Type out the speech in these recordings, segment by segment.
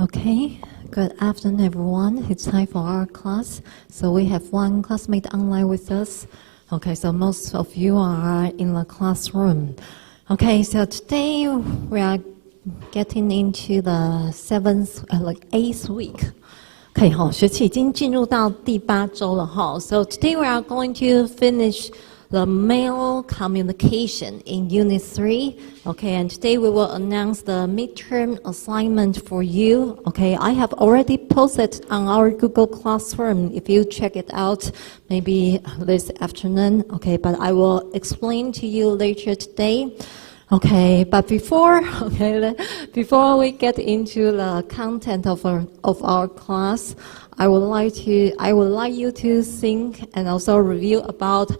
Okay, good afternoon, everyone. It's time for our class. So we have one classmate online with us. Okay, so most of you are in the classroom. Okay, so today we are getting into the eighth week. Okay, 好，学期已经进入到第8周了哈。So today we are going to finish the mail communication in Unit 3. Okay, and today we will announce the midterm assignment for you. Okay, I have already posted on our Google Classroom if you check it out maybe this afternoon. Okay, but I will explain to you later today. Okay, but before we get into the content of our class, I would like you to think and also review about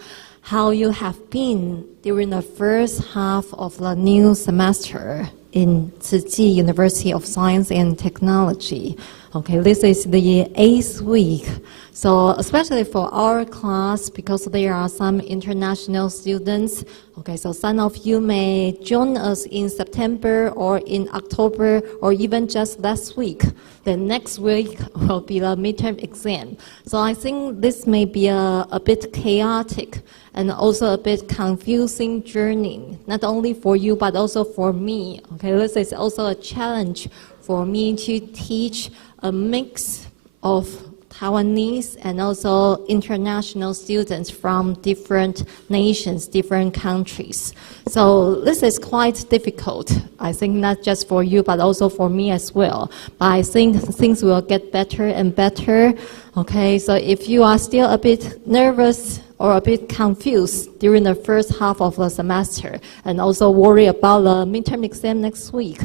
how you have been during the first half of the new semester in Tzu Chi University of Science and Technology. Okay, this is the 8th week. So especially for our class, because there are some international students, okay, so some of you may join us in September or in October or even just last week. The next week will be the midterm exam. So I think this may be a bit chaotic and also a bit confusing journey, not only for you but also for me. Okay, this is also a challenge for me to teach a mix of Taiwanese and also international students from different nations, different countries. So this is quite difficult, I think, not just for you, but also for me as well. But I think things will get better and better. Okay, so if you are still a bit nervous or a bit confused during the first half of the semester and also worry about the midterm exam next week,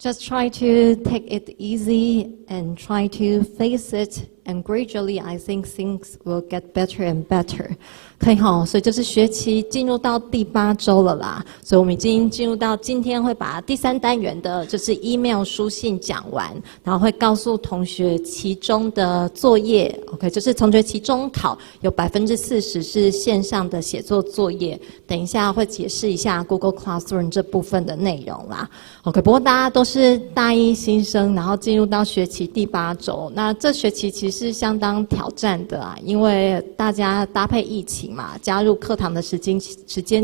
just try to take it easy and try to face it, and gradually I think things will get better and better. 可以好，所以就是学期进入到第8周了啦，所以我们已经进入到今天会把第3单元的就是 email 书信讲完，然后会告诉同学其中的作业 ，OK， 就是同学期中考有40%是线上的写作作业，等一下会解释一下 Google Classroom 这部分的内容啦。OK， 不过大家都是大一新生，然后进入到学期第8周，那这学期其实相当挑战的啊，因为大家搭配疫情嘛，加入课堂的时间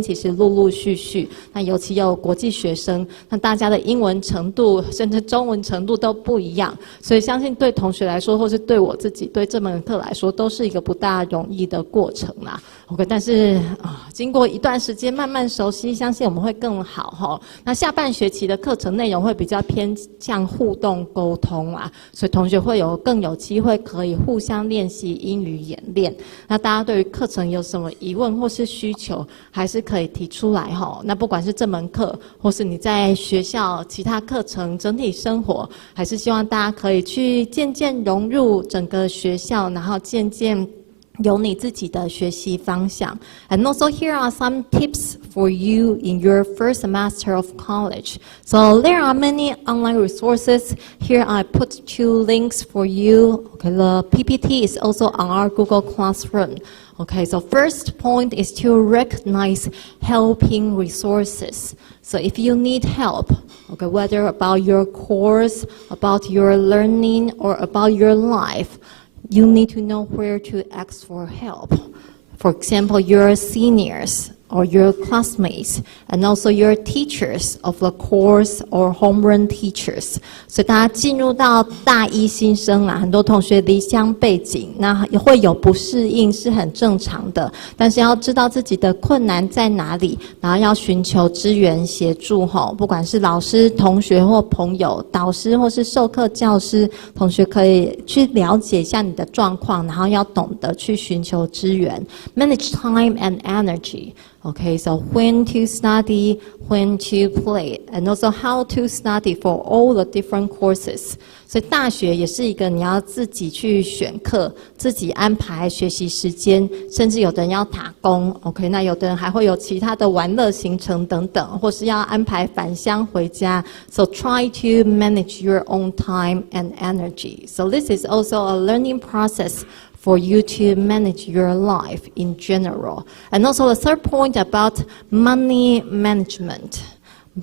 其实陆陆续续，那尤其有国际学生，那大家的英文程度甚至中文程度都不一样，所以相信对同学来说，或是对我自己对这门课来说，都是一个不大容易的过程啦。OK， 但是经过一段时间慢慢熟悉，相信我们会更好哈。那下半学期的课程内容会比较偏向互动沟通啊，所以同学会更有机会可以互相练习英语演练。那大家对于课程有什么疑问或是需求，还是可以提出来哈。那不管是这门课，或是你在学校其他课程整体生活，还是希望大家可以去渐渐融入整个学校，然后渐渐有你自己的学习方向。And also here are some tips for you in your first semester of college. So there are many online resources. Here I put 2 links for you. Okay, the PPT is also on our Google Classroom. Okay, so first point is to recognize helping resources. So if you need help, okay, whether about your course, about your learning, or about your life, you need to know where to ask for help. For example, your seniors or your classmates, and also your teachers of the course or homeroom teachers. 所以大家进入到大一新生啦，很多同学离乡背景，那也会有不适应是很正常的，但是要知道自己的困难在哪里，然后要寻求支援协助吼，不管是老师、同学或朋友、导师或是授课教师，同学可以去了解一下你的状况，然后要懂得去寻求支援。Manage time and energy. Okay, so when to study, when to play, and also how to study for all the different courses. 所以大学也是一个你要自己去选课，自己安排学习时间，甚至有的人要打工 ，OK， 那有的人还会有其他的玩乐行程等等，或是要安排返乡回家。So try to manage your own time and energy. So this is also a learning process for you to manage your life in general. And also the third point about money management.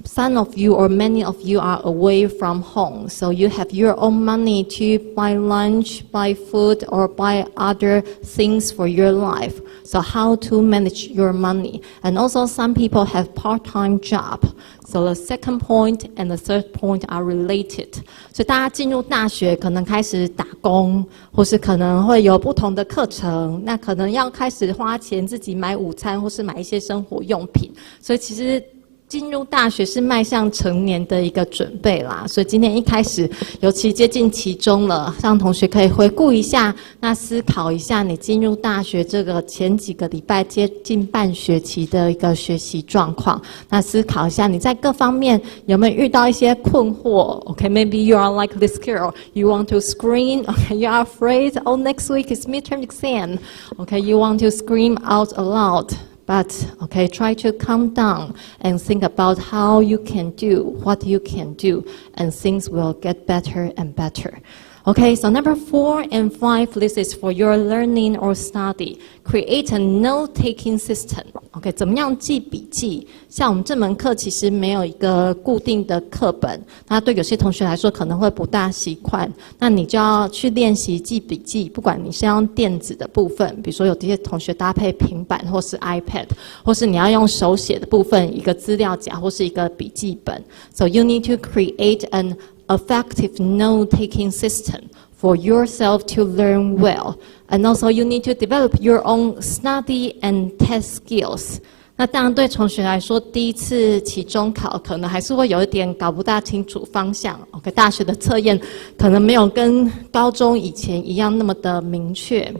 some of you or many of you are away from home, so you have your own money to buy lunch, buy food, or buy other things for your life. So how to manage your money? And also some people have part-time job. So the second point and the third point are related. 所以大家进入大学可能开始打工，或是可能会有不同的课程，那可能要开始花钱自己买午餐，或是买一些生活用品。所以其实进入大学是迈向成年的一个准备啦，所以今天一开始，尤其接近期中了，让同学可以回顾一下，那思考一下你进入大学这个前几个礼拜接近半学期的一个学习状况，那思考一下你在各方面有没有遇到一些困惑 ？Okay, maybe you are like this girl, you want to scream, okay, you are afraid. Oh, next week is midterm exam. Okay, you want to scream out aloud. But, okay, try to calm down and think about how you can do, what you can do, and things will get better and better. Okay, so number 4 and 5, this is for your learning or study. Create a note-taking system. Okay, 怎么样记笔记？像我们这门课其实没有一个固定的课本，那对有些同学来说可能会不大习惯。那你就要去练习记笔记，不管你是要用电子的部分，比如说有些同学搭配平板或是 iPad， 或是你要用手写的部分，一个资料夹或是一个笔记本。So you need to create an effective note-taking system for yourself to learn well. And also you need to develop your own study and test skills. 那当然对同学来说，第一次期中考可能还是会有一点搞不大清楚方向。OK， 大学的测验可能没有跟高中以前一样那么的明确。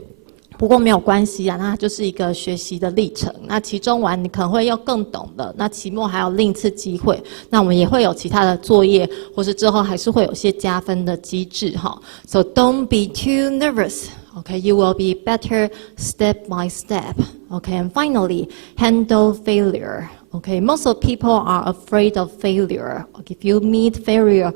不过没有关系啊，那它就是一个学习的历程。那期中完你可能会又更懂了，那期末还有另一次机会。那我们也会有其他的作业，或是之后还是会有些加分的机制哈。So don't be too nervous. Okay, you will be better step by step. Okay, and finally, handle failure. Okay, most of people are afraid of failure. Okay, if you meet failure,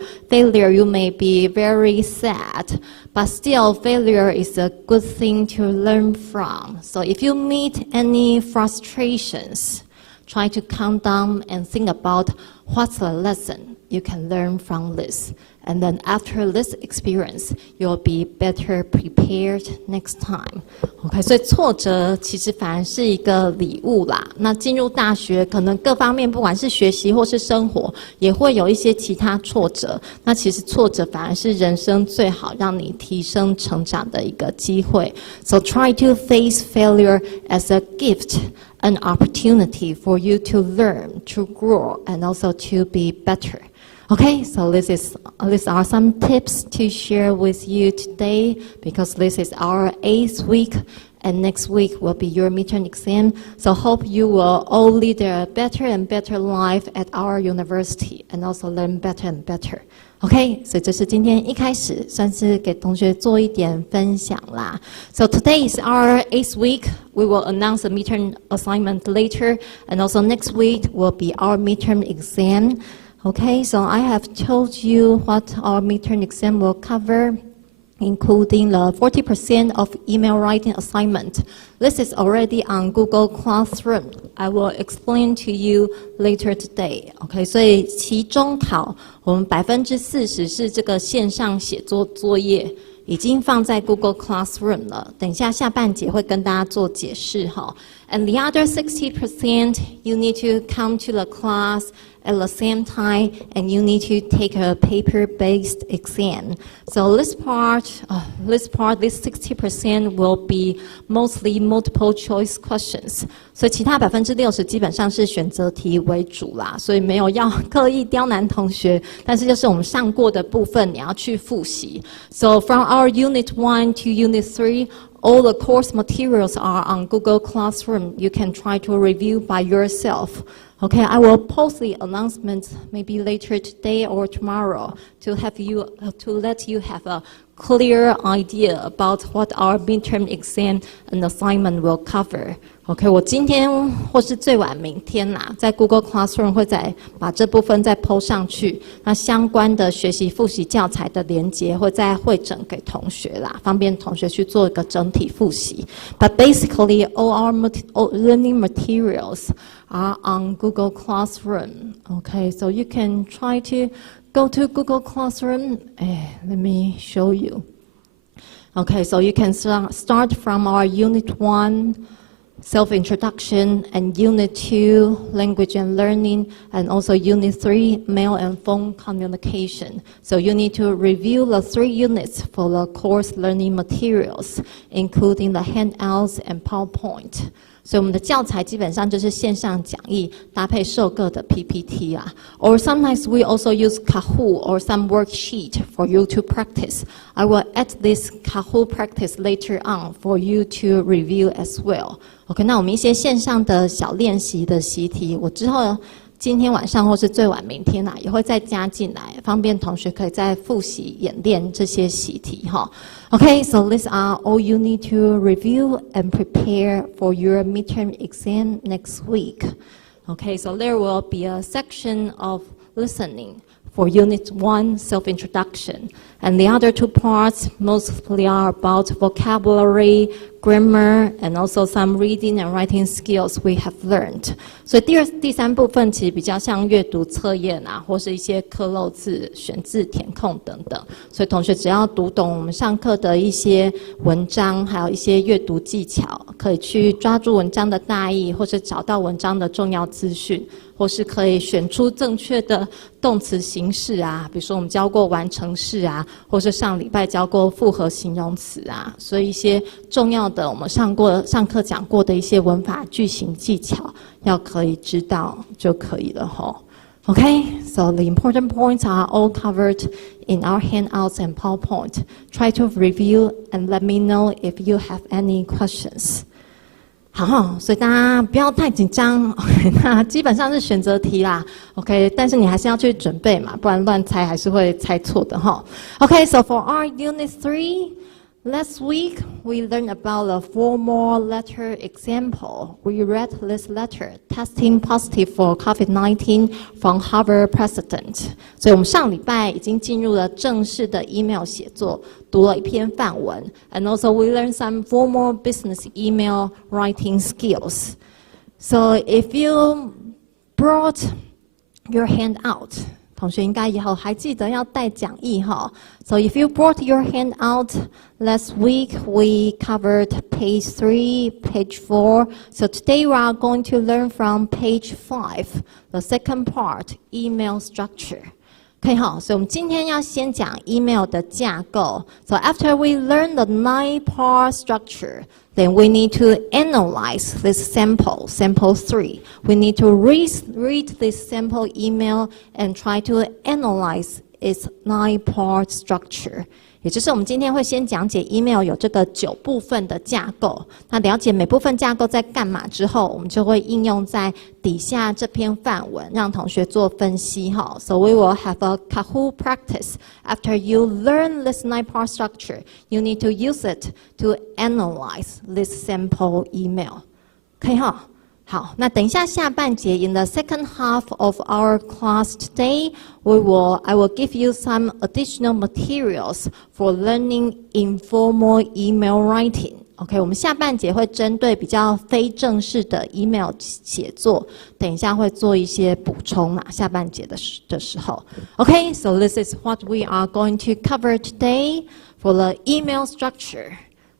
you may be very sad. But still, failure is a good thing to learn from. So if you meet any frustrations, try to calm down and think about what's the lesson you can learn from this. And then after this experience, you'll be better prepared next time. OK， 所以挫折其实反而是一个礼物啦。那进入大学，可能各方面不管是学习或是生活，也会有一些其他挫折。那其实挫折反而是人生最好让你提升成长的一个机会。So try to face failure as a gift, an opportunity for you to learn, to grow, and also to be better. Okay, so these are some tips to share with you today because this is our 8th week and next week will be your midterm exam. So hope you will all lead a better and better life at our university and also learn better and better. OK， 所以这是今天一开始算是给同学做一点分享啦。So today is our 8th week. We will announce the midterm assignment later, and also next week will be our midterm exam. Okay, so I have told you what our midterm exam will cover, including the 40% of email writing assignment. This is already on Google Classroom. I will explain to you later today. Okay, 所以期中考我们40%是这个线上写作作业，已经放在 Google Classroom 了。等一下下半节会跟大家做解释哈。And the other 60%, you need to come to the class at the same time, and you need to take a paper-based exam. So this 60% will be mostly multiple choice questions. 所以其他60%基本上是选择题为主啦，所以没有要刻意刁难同学，但是就是我们上过的部分你要去复习。So from our Unit 1 to Unit 3, all the course materials are on Google Classroom. You can try to review by yourself. Okay, I will post the announcements maybe later today or tomorrow to let you have a clear idea about what our midterm exam and assignment will cover. OK， 我今天或是最晚明天啦，在 Google Classroom 会再把这部分再 PO 上去。那相关的学习复习教材的连结会再汇整给同学啦，方便同学去做一个整体复习。But basically, all our learning materials are on Google Classroom. OK, so you can try to go to Google Classroom. Let me show you. OK, so you can start from our Unit 1. Self-introduction, and Unit 2, language and learning, and also Unit 3, mail and phone communication. So you need to review the 3 units for the course learning materials, including the handouts and PowerPoint. 所以我们的教材基本上就是线上讲义搭配授课的 PPT 啊。Or sometimes we also use Kahoot or some worksheet for you to practice. I will add this Kahoot practice later on for you to review as well. OK， 那我们一些线上的小练习的习题，我之后今天晚上或是最晚明天也会再加进来，方便同学可以再复习演练这些习题哈。Okay, so these are all you need to review and prepare for your midterm exam next week. Okay, so there will be a section of listening for Unit 1, self-introduction. And the other 2 parts mostly are about vocabulary, grammar, and also some reading and writing skills we have learned. 所以第3部分其实比较像阅读测验啊，或是一些课漏字、选字填空等等。所以同学只要读懂我们上课的一些文章，还有一些阅读技巧，可以去抓住文章的大意，或是找到文章的重要资讯。或是可以选出正确的动词形式啊，比如说我们教过完成式啊，或是上礼拜教过复合形容词啊，所以一些重要的我们上课讲过的一些文法句型技巧，要可以知道就可以了吼。Okay, so the important points are all covered in our handouts and PowerPoint. Try to review and let me know if you have any questions. 好，所以大家不要太紧张。OK， 那基本上是选择题啦。OK， 但是你还是要去准备嘛，不然乱猜还是会猜错的哈。Okay, so for our Unit 3, last week we learned about the formal letter example. We read this letter, testing positive for COVID-19 from Harvard President. 所以我们上礼拜已经进入了正式的 email 写作。读了一篇范文 and also we learned some formal business email writing skills. So if you brought your handout, 同学应该以后还记得要带讲义哈。So if you brought your handout, last week we covered page 3, page 4. So today we are going to learn from page 5, the second part, email structure. 可以好，所以我们今天要先讲 email 的架构。So after we learn the 9-part structure, then we need to analyze this sample 3. We need to read this sample email and try to analyze its 9-part structure. 也就是我们今天会先讲解 email 有这个9部分的架构。那了解每部分架构在干嘛之后，我们就会应用在底下这篇范文，让同学做分析哈。So we will have a Kahoot practice. After you learn this 9-part structure, you need to use it to analyze this sample email. 可以哈？好，那等一下下半节 in the second half of our class today, I will give you some additional materials for learning informal email writing. OK， 我们下半节会针对比较非正式的 email 写作，等一下会做一些补充啦。下半节的时候 ，OK， so this is what we are going to cover today for the email structure.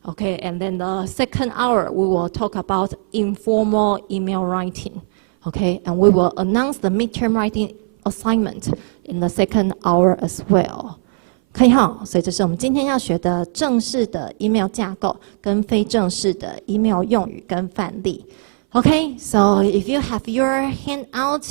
Okay, and then the second hour, we will talk about informal email writing. Okay, and we will announce the midterm writing assignment in the second hour as well. 可以哈，所以这是我们今天要学的正式的 email 架构跟非正式的 email 用语跟范例。Okay, so if you have your handout,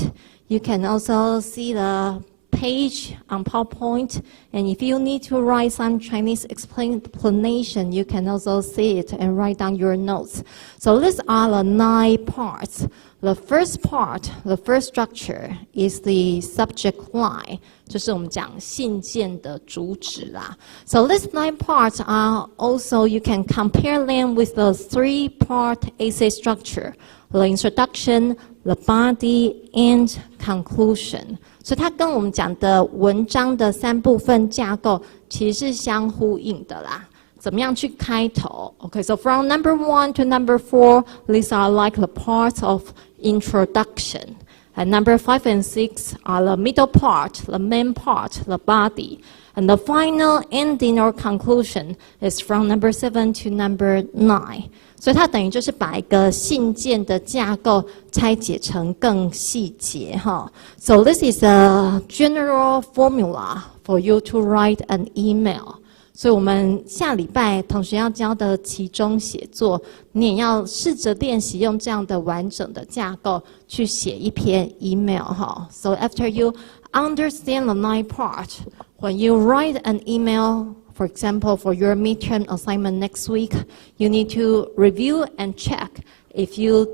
you can also see the page on PowerPoint, and if you need to write some Chinese explanation, you can also see it and write down your notes. So these are the 9 parts. The first part, the first structure is the subject line, 就是我们讲信件的主旨啦。So these 9 parts are also, you can compare them with the 3-part essay structure, the introduction, the body, and conclusion. 所以它跟我们讲的文章的3部分架构其实是相呼应的啦。怎么样去开头 ？Okay, so from number 1 to number 4, these are like the parts of introduction. And number 5 and 6 are the middle part, the main part, the body. And the final ending or conclusion is from number 7 to number 9. 所以它等于就是把一个信件的架构拆解成更细节哈。So this is a general formula for you to write an email. 所以我们下礼拜同学要教的期中写作，你也要试着练习用这样的完整的架构去写一篇 email 哈。So after you understand the 9 parts, when you write an email, for example, for your midterm assignment next week, you need to review and check if you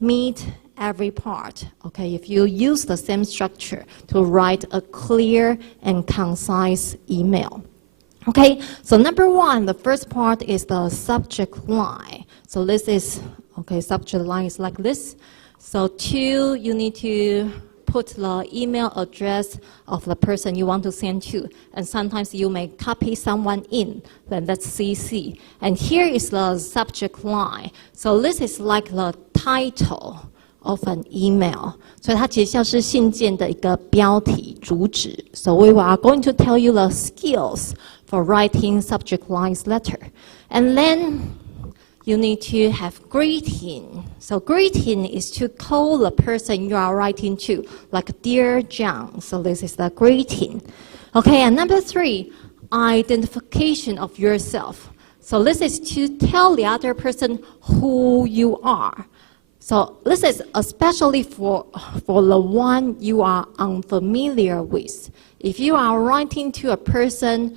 meet every part, okay, if you use the same structure to write a clear and concise email. Okay, so number 1, the first part is the subject line. So this is, okay, subject line is like this. So 2, you need to put the email address of the person you want to send to. And sometimes you may copy someone in, then that's CC. And here is the subject line. So this is like the title of an email. 所以它其实像是信件的一个标题主旨。So we are going to tell you the skills for writing subject lines letter. And then you need to have greeting. So greeting is to call the person you are writing to, like Dear John. So this is the greeting. Okay, and number 3, identification of yourself. So this is to tell the other person who you are. So this is especially for the one you are unfamiliar with. If you are writing to a person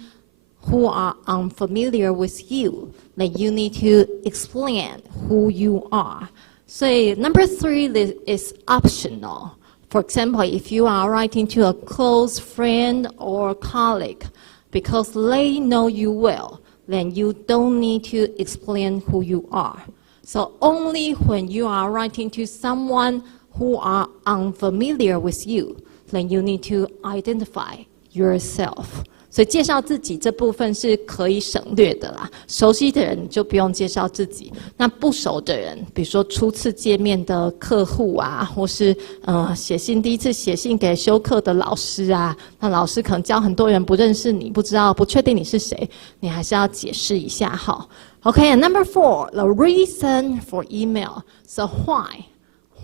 who are unfamiliar with you, then you need to explain who you are. So number 3 is optional. For example, if you are writing to a close friend or colleague, because they know you well, then you don't need to explain who you are. So only when you are writing to someone who are unfamiliar with you, then you need to identify yourself. 所以介绍自己这部分是可以省略的啦，熟悉的人就不用介绍自己。那不熟的人，比如说初次见面的客户啊，或是第一次写信给修课的老师啊，那老师可能教很多人不认识你，不确定你是谁，你还是要解释一下哈。Okay, and number 4, the reason for email. So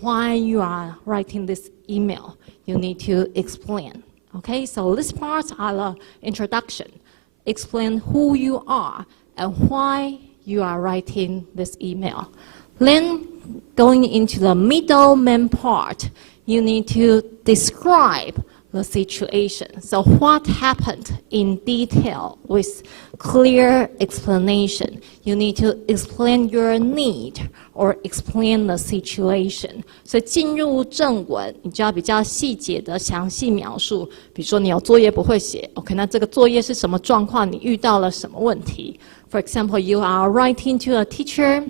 why you are writing this email? You need to explain. Okay, so this part are the introduction. Explain who you are and why you are writing this email. Then going into the middle main part, you need to describe the situation. So what happened in detail with clear explanation. You need to explain your need or explain the situation. 所以进入正文，你就要比较细节的详细描述。比如说你有作业不会写 ，OK， 那这个作业是什么状况？你遇到了什么问题 ？For example, you are writing to a teacher.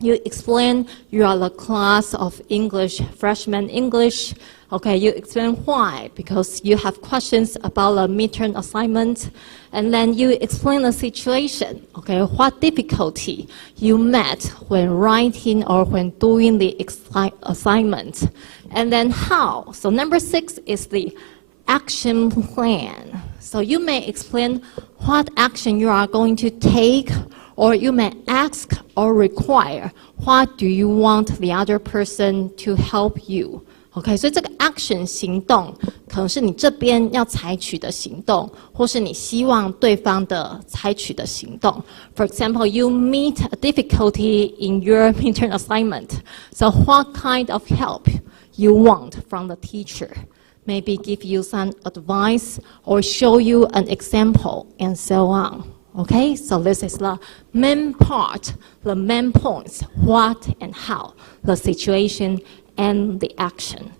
You explain you are the class of English, freshman English. Okay, you explain why, because you have questions about the midterm assignment. And then you explain the situation, okay, what difficulty you met when writing or when doing the assignment. And then how. So number 6 is the action plan. So you may explain what action you are going to take, or you may ask or require, what do you want the other person to help you? OK， 所以这个 action 行动可能是你这边要采取的行动，或是你希望对方的采取的行动。For example, you meet a difficulty in your midterm assignment. So what kind of help you want from the teacher? maybe give you some advice or show you an example, and so on. Okay, so this is the main part, the main points, what and how, the situation and the action.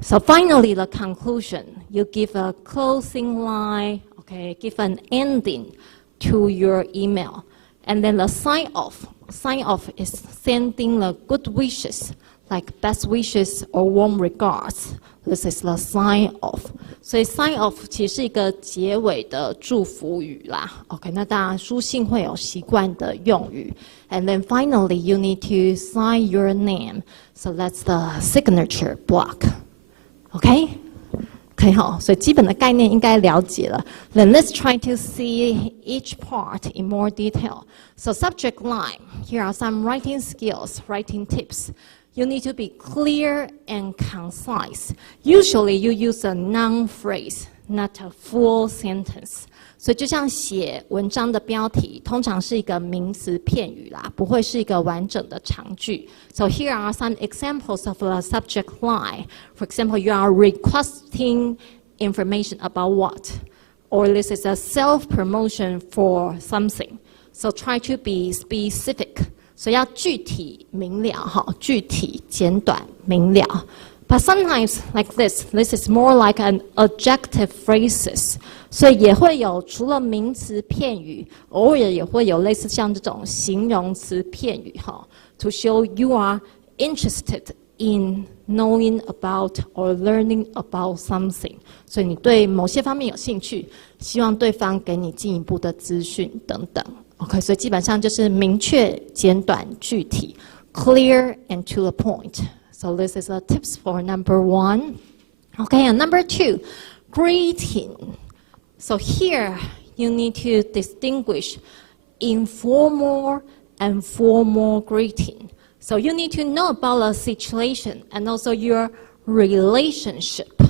So finally, the conclusion, you give a closing line, okay, give an ending to your email. And then the sign off is sending the good wishes, like best wishes or warm regards. This is the sign off. 所以 sign off 其实是一个结尾的祝福语啦。OK， 那当然书信会有习惯的用语。And then finally, you need to sign your name. So that's the signature block. OK？ 可以好，所以基本的概念应该了解了。Then let's try to see each part in more detail. So subject line, here are some writing skills, writing tips. You need to be clear and concise. Usually you use a noun phrase, not a full sentence. 所以就像写文章的标题，通常是一个名词片语啦，不会是一个完整的长句。So here are some examples of the subject line. For example, you are requesting information about what? Or this is a self-promotion for something. So try to be specific. 所以要具体明了哈，具体简短明了。But sometimes like this is more like an adjective phrases. 所以也会有除了名词片语，偶尔也会有类似像这种形容词片语哈。To show you are interested in knowing about or learning about something. 所以你对某些方面有兴趣，希望对方给你进一步的资讯等等。OK， 所以基本上就是明确、简短、具体 ，clear and to the point. So this is the tips for number 1. Okay, and number 2, greeting. So here you need to distinguish informal and formal greeting. So you need to know about the situation and also your relationship.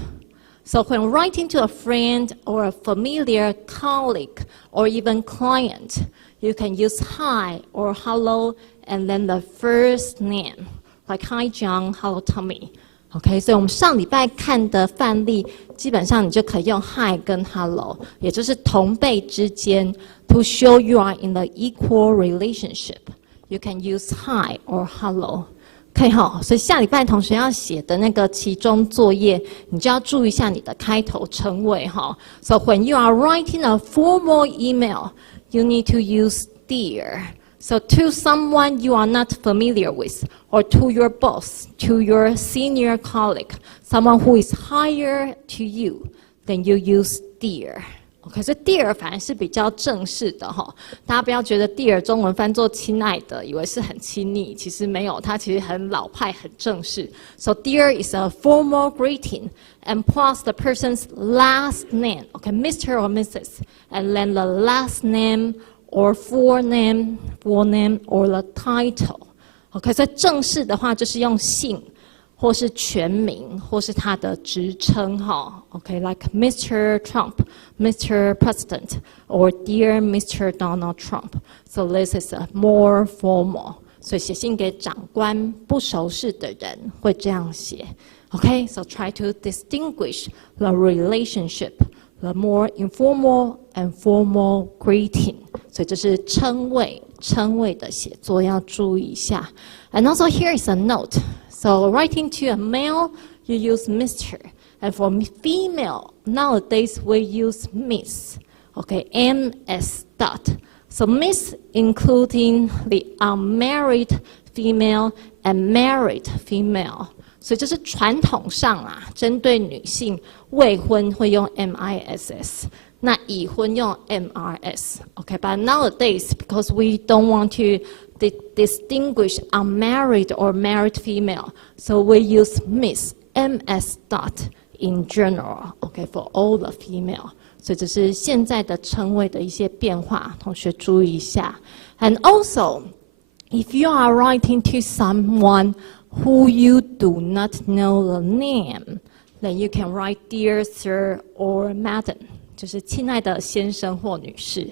So when writing to a friend or a familiar colleague or even client, you can use hi or hello and then the first name. Like hi John, hello Tommy. OK， 所以我们上礼拜看的范例，基本上你就可以用 hi 跟 hello， 也就是同辈之间 to show you are in the equal relationship. You can use hi or hello. 可以哈，所以下礼拜同学要写的那个期中作业，你就要注意一下你的开头称谓哈。So when you are writing a formal email, you need to use dear. So to someone you are not familiar with, or to your boss, to your senior colleague, someone who is higher to you, then you use dear. OK， 所以 dear 反而是比较正式的哈，大家不要觉得 dear 中文翻作亲爱的，以为是很亲昵，其实没有，它其实很老派、很正式。So dear is a formal greeting, and plus the person's last name, OK, Mr. or Mrs, and then the last name or full name or the title. OK， 所以正式的话就是用姓。或是全名，或是他的职称哈 ，OK， like Mr. Trump, Mr. President, or Dear Mr. Donald Trump. So this is a more formal. 所以写信给长官、不熟识的人会这样写 ，OK。So try to distinguish the relationship, the more informal and formal greeting. 所以这是称谓的写作要注意一下。And also here is a note. So writing to a male, you use Mr. And for female, nowadays we use Miss. Okay, MS dot. So Miss including the unmarried female and married female. 所以这是传统上啊，针对女性未婚会用 MISS， 那已婚用 MRS。Okay, but nowadays because we don't want to distinguish unmarried or married female, so we use Miss MS dot in general, okay, for all the female. 所以这是现在的称谓的一些变化，同学注意一下。And also, if you are writing to someone who you do not know the name, then you can write Dear Sir or Madam, 就是亲爱的先生或女士。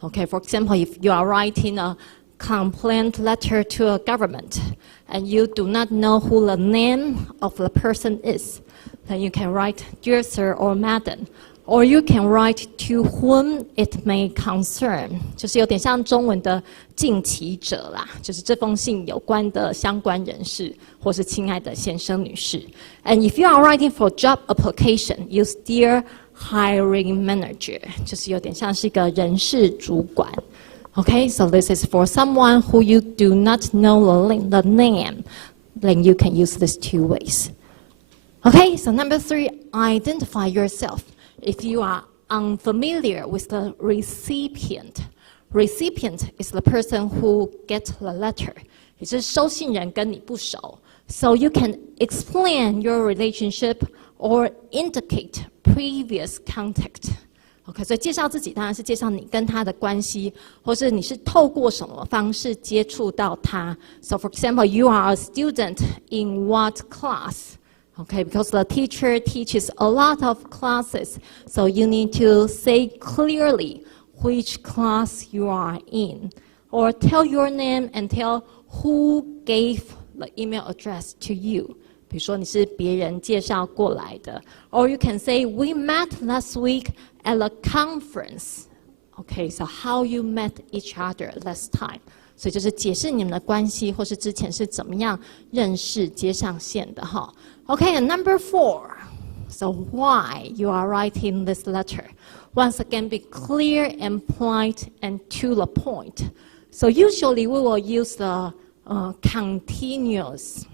Okay, for example, if you are writing a complaint letter to a government and you do not know who the name of the person is, then you can write Dear Sir or Madam, or you can write to whom it may concern， 就是有点像中文的近期者啦，就是这封信有关的相关人士，或是亲爱的先生女士。And if you are writing for job application, use Dear Hiring Manager， 就是有点像是一个人事主管。Okay, so this is for someone who you do not know the name. Then you can use these two ways. Okay, so number 3, identify yourself. If you are unfamiliar with the recipient is the person who gets the letter. 也就是收信人跟你不熟。So you can explain your relationship or indicate previous contact.OK， 所以介绍自己当然是介绍你跟他的关系，或是你是透过什么方式接触到他。So for example, you are a student in what class? Okay, because the teacher teaches a lot of classes, so you need to say clearly which class you are in, or tell your name and tell who gave the email address to you. 比如说你是别人介绍过来的 ，or you can say we met last week at a conference. Okay, so how you met each other last time. 所以就是解释你们的关系，或是之前是怎么样认识接上线的哈。Okay, and number 4. So why you are writing this letter? Once again, be clear and polite and to the point. So usually we will use the continuous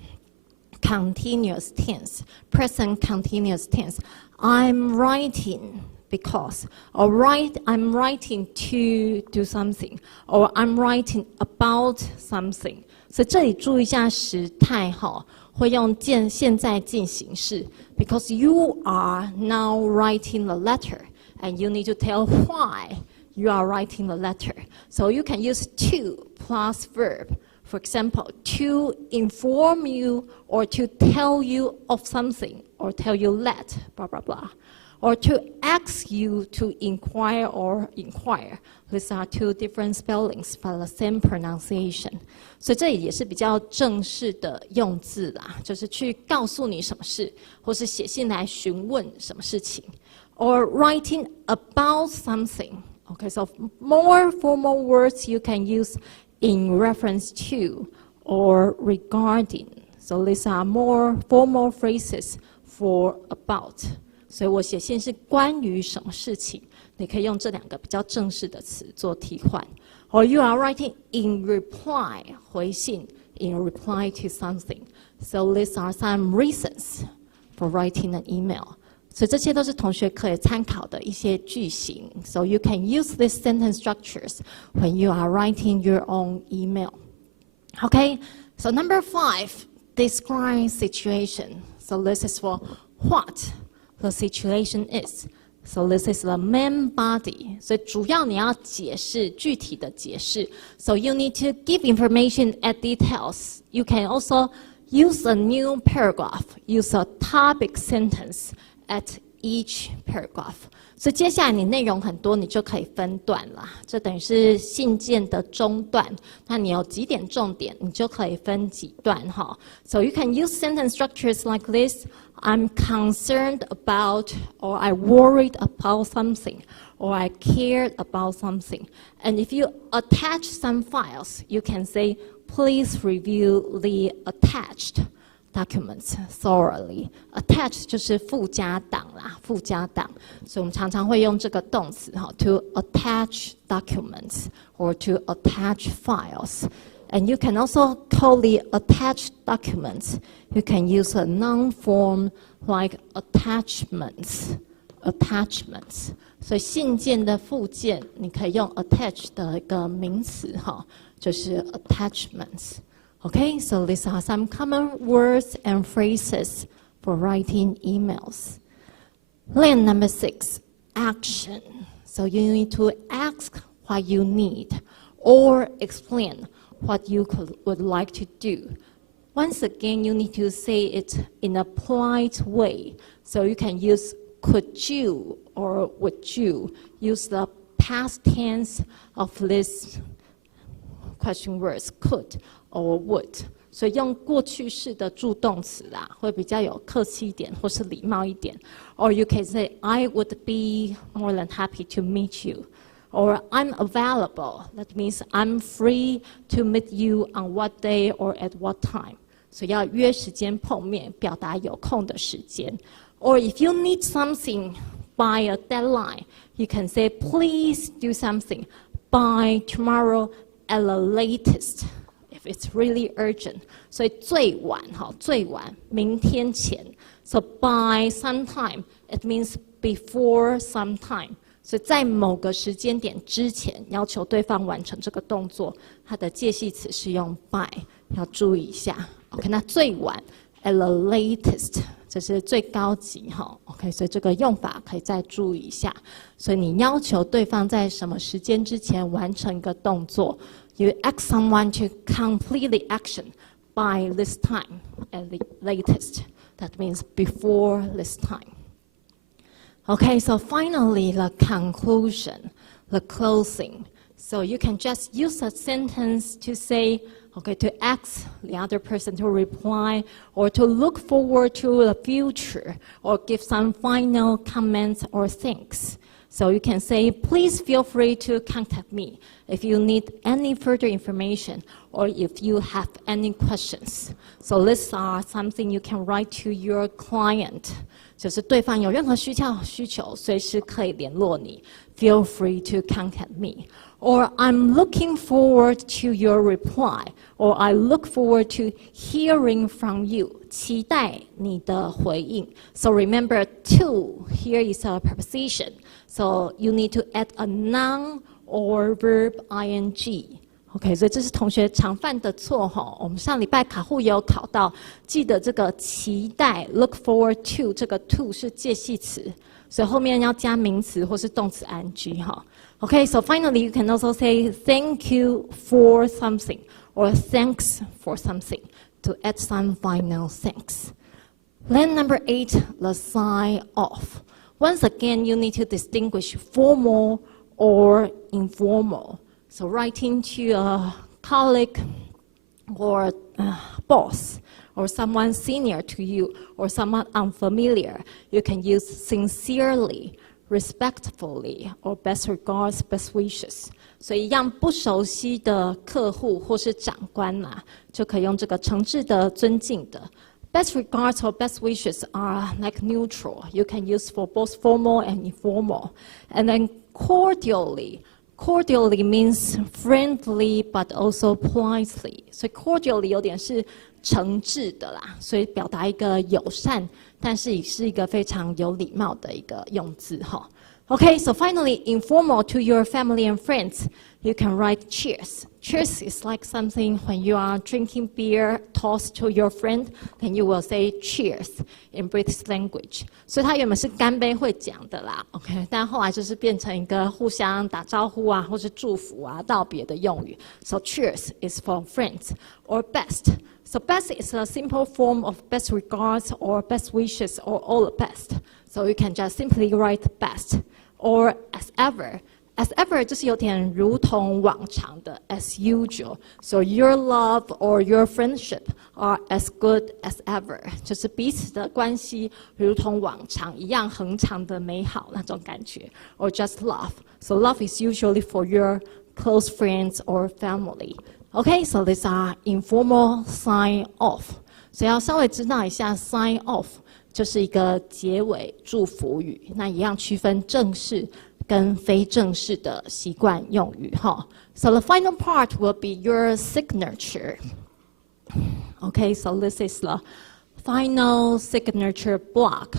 tense, present continuous tense. I'm writing because, or I'm writing to do something, or I'm writing about something. 所以这里注意一下时态哈，会用现在进行式 because you are now writing the letter and you need to tell why you are writing the letter. So you can use to plus verb. For example, to inform you or to tell you of something or tell you that, blah, blah, blah. Or to ask you to inquire or inquire. These are two different spellings but the same pronunciation. 所以这里也是比较正式的用字啦，就是去告诉你什么事，或是写信来询问什么事情。Or writing about something. Okay, so more formal words you can use in reference to or regarding. So these are more formal phrases for about. 所以我写信是关于什么事情，你可以用这两个比较正式的词做替换。Or you are writing in reply, 回信 in reply to something. So these are some reasons for writing an email. 所以这些都是同学可以参考的一些句型。So you can use these sentence structures when you are writing your own email. Okay, so number 5, describe situation. So this is for what the situation is. So this is the main body. 所以主要你要解释具体的解释。So you need to give information at details. You can also use a new paragraph. Use a topic sentence at each paragraph. 所以接下来你内容很多，你就可以分段啦。这等于是信件的中段。那你有几点重点，你就可以分几段哈。So you can use sentence structures like this. I'm concerned about, or I worried about something, or I cared about something. And if you attach some files, you can say, please review the attached documents thoroughly. Attach 就是附加档啦，附加档。所以我们常常会用这个动词哈 ，to attach documents or to attach files. And you can also call the attached documents. You can use a noun form like attachments. Attachments. 所以信件的附件，你可以用 attach 的一个名词哈，就是 attachments. Okay, so these are some common words and phrases for writing emails. Then number 6, action. So you need to ask what you need or explain what you would like to do. Once again, you need to say it in a polite way. So you can use could you or would you. Use the past tense of these question words, could or would. 所以用过去式的助动词啦，会比较有客气一点，或是礼貌一点。Or you can say, I would be more than happy to meet you. Or I'm available. That means I'm free to meet you on what day or at what time. 所以要约时间碰面，表达有空的时间。Or if you need something by a deadline, you can say, please do something by tomorrow at the latest. It's really urgent. 所以最晚，明天前。So by sometime, it means before sometime. 所以在某个时间点之前，要求对方完成这个动作，它的介系词是用 by， 要注意一下。OK， 那最晚 at the latest， 这是最高级哈。OK， 所以这个用法可以再注意一下。所以你要求对方在什么时间之前完成一个动作。You ask someone to complete the action by this time at the latest. That means before this time. Okay, so finally the conclusion, the closing. So you can just use a sentence to say, okay, to ask the other person to reply or to look forward to the future or give some final comments or thanks. So you can say, please feel free to contact me if you need any further information or if you have any questions. So these are something you can write to your client. 就是对方有任何需求，随时可以联络你。Feel free to contact me. Or I'm looking forward to your reply. Or I look forward to hearing from you. 期待你的回应。So remember, to here is a preposition. So you need to add a noun or verb ing. OK， 所以这是同学常犯的错哈。我们上礼拜考户也有考到，记得这个期待 look forward to 这个 to 是介系词，所以后面要加名词或是动词 ing 哈。OK， so finally you can also say thank you for something or thanks for something to add some final thanks. Then number 8, the sign off. Once again, you need to distinguish formal or informal. So writing to a colleague or boss or someone senior to you or someone unfamiliar, you can use sincerely, respectfully, or best regards, best wishes. 所以让不熟悉的客户或是长官嘛，就可以用这个诚挚的、尊敬的。Best regards or best wishes are like neutral. You can use for both formal and informal. And then cordially. Cordially means friendly but also politely. 所以 cordially 有点是诚挚的啦，所以表达一个友善，但是也是一个非常有礼貌的一个用字哈。Okay, so finally, informal to your family and friends, you can write cheers. Cheers is like something when you are drinking beer, toast to your friend, then you will say cheers in British language. 所以它原本是干杯会讲的啦 ，OK， 但后来就是变成一个互相打招呼啊，或是祝福啊、道别的用语。So cheers is for friends or best. So best is a simple form of best regards or best wishes or all the best. So you can just simply write best or as ever. As ever 就是有点如同往常的 as usual. So your love or your friendship are as good as ever. 就是彼此的关系如同往常一样恒常的美好那种感觉。Or just love. So love is usually for your close friends or family. Okay, so these are informal sign off. 所以要稍微知道一下 sign off 就是一个结尾祝福语。那一样区分正式跟非正式的习惯用语哈。So the final part will be your signature. Okay, so this is the final signature block.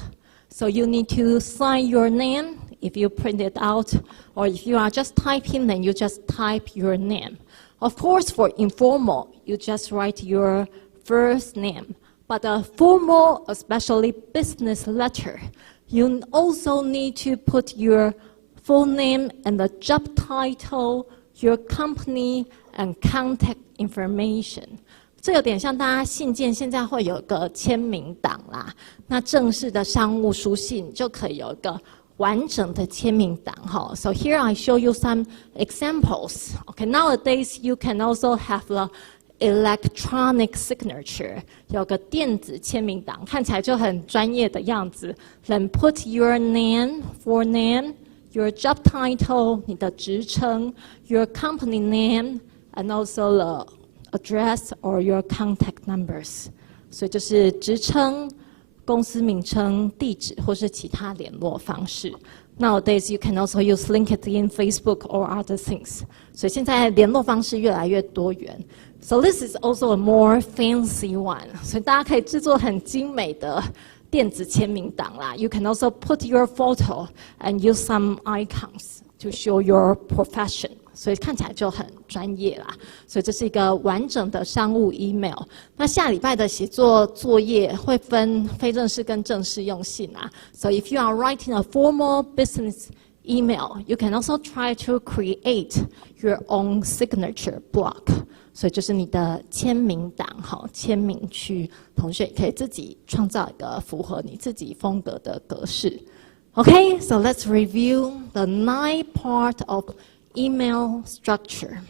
So you need to sign your name if you print it out, or if you are just typing, then you just type your name. Of course, for informal, you just write your first name. But a formal, especially business letter, you also need to put your full name and the job title, your company, and contact information. 这有点像大家信件现在会有个签名档啦，那正式的商务书信就可以有一个完整的签名档哈。So here I show you some examples. Okay, nowadays you can also have the electronic signature， 有个电子签名档，看起来就很专业的样子。Then put your name, full name, your job title， 你的职称 ，your company name, and also the address or your contact numbers。所以就是职称、公司名称、地址或是其他联络方式。Nowadays, you can also use LinkedIn, Facebook, or other things. 所以现在联络方式越来越多元。So this is also a more fancy one. 所以大家可以制作很精美的电子签名档啦。You can also put your photo and use some icons to show your profession. 所以看起来就很专业啦。所以这是一个完整的商务 email。那下礼拜的写作作业会分非正式跟正式用信啊。So if you are writing a formal business email, you can also try to create your own signature block. 所以就是你的签名档，签名区，同学也可以自己创造一个符合你自己风格的格式。Okay, so let's review the 9 part of email structure.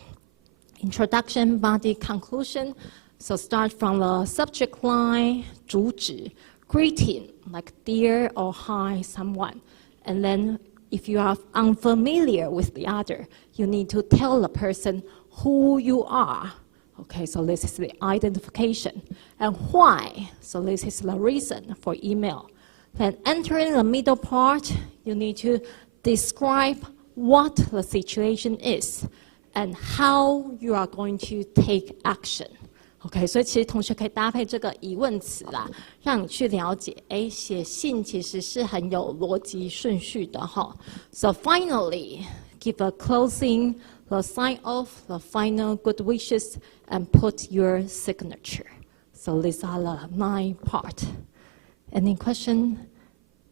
Introduction, body, conclusion. So start from the subject line, 主旨 greeting, like dear or hi someone. And then if you are unfamiliar with the other, you need to tell the person who you are. Okay, so this is the identification. And why? So this is the reason for email. Then entering the middle part, you need to describe what the situation is and how you are going to take action. OK， 所以其实同学可以搭配这个疑问词啦，让你去了解，写信其实是很有逻辑顺序的哈。So finally, give a closing, the sign off, the final good wishes, and put your signature. So these are the 9 part. Any question?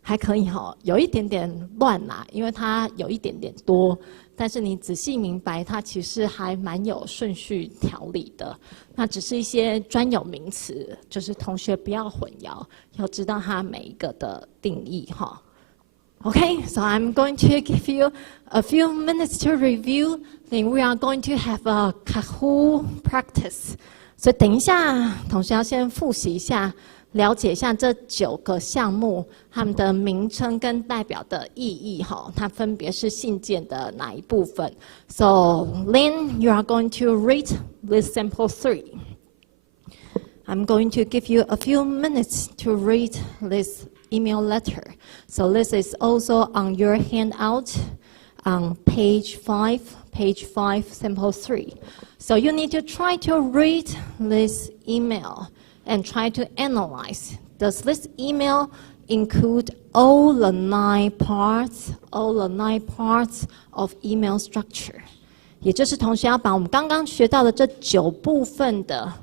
还可以哈，有一点点乱啦，因为它有一点点多，但是你仔细明白，它其实还蛮有顺序条理的。那只是一些专有名词，就是同学不要混淆，要知道它每一个的定义哈。Okay, so I'm going to give you a few minutes to review. Then we are going to have a Kahoot practice. 所以等一下，同学要先复习一下。了解一下这9个项目，它们的名称跟代表的意义哈，它分别是信件的哪一部分 ？So then you are going to read this sample 3. I'm going to give you a few minutes to read this email letter. So this is also on your handout on page 5, sample 3. So you need to try to read this email and try to analyze. Does this email include all the 9 parts of email structure? 也就是同学要把我们刚刚学到的这9部分的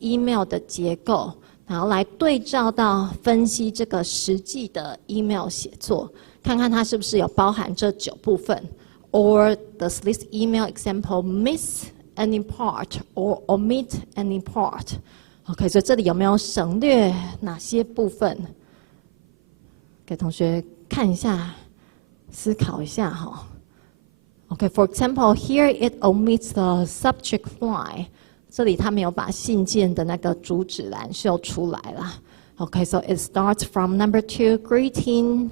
email 的结构，然后来对照到分析这个实际的 email 写作，看看它是不是有包含这9部分。Or does this email example miss any part or omit any part?OK， 所以这里有没有省略哪些部分？给同学看一下，思考一下哈。OK，for example, here it omits the subject line。这里他没有把信件的那个主旨栏秀出来啦。OK，so it starts from number 2, greeting.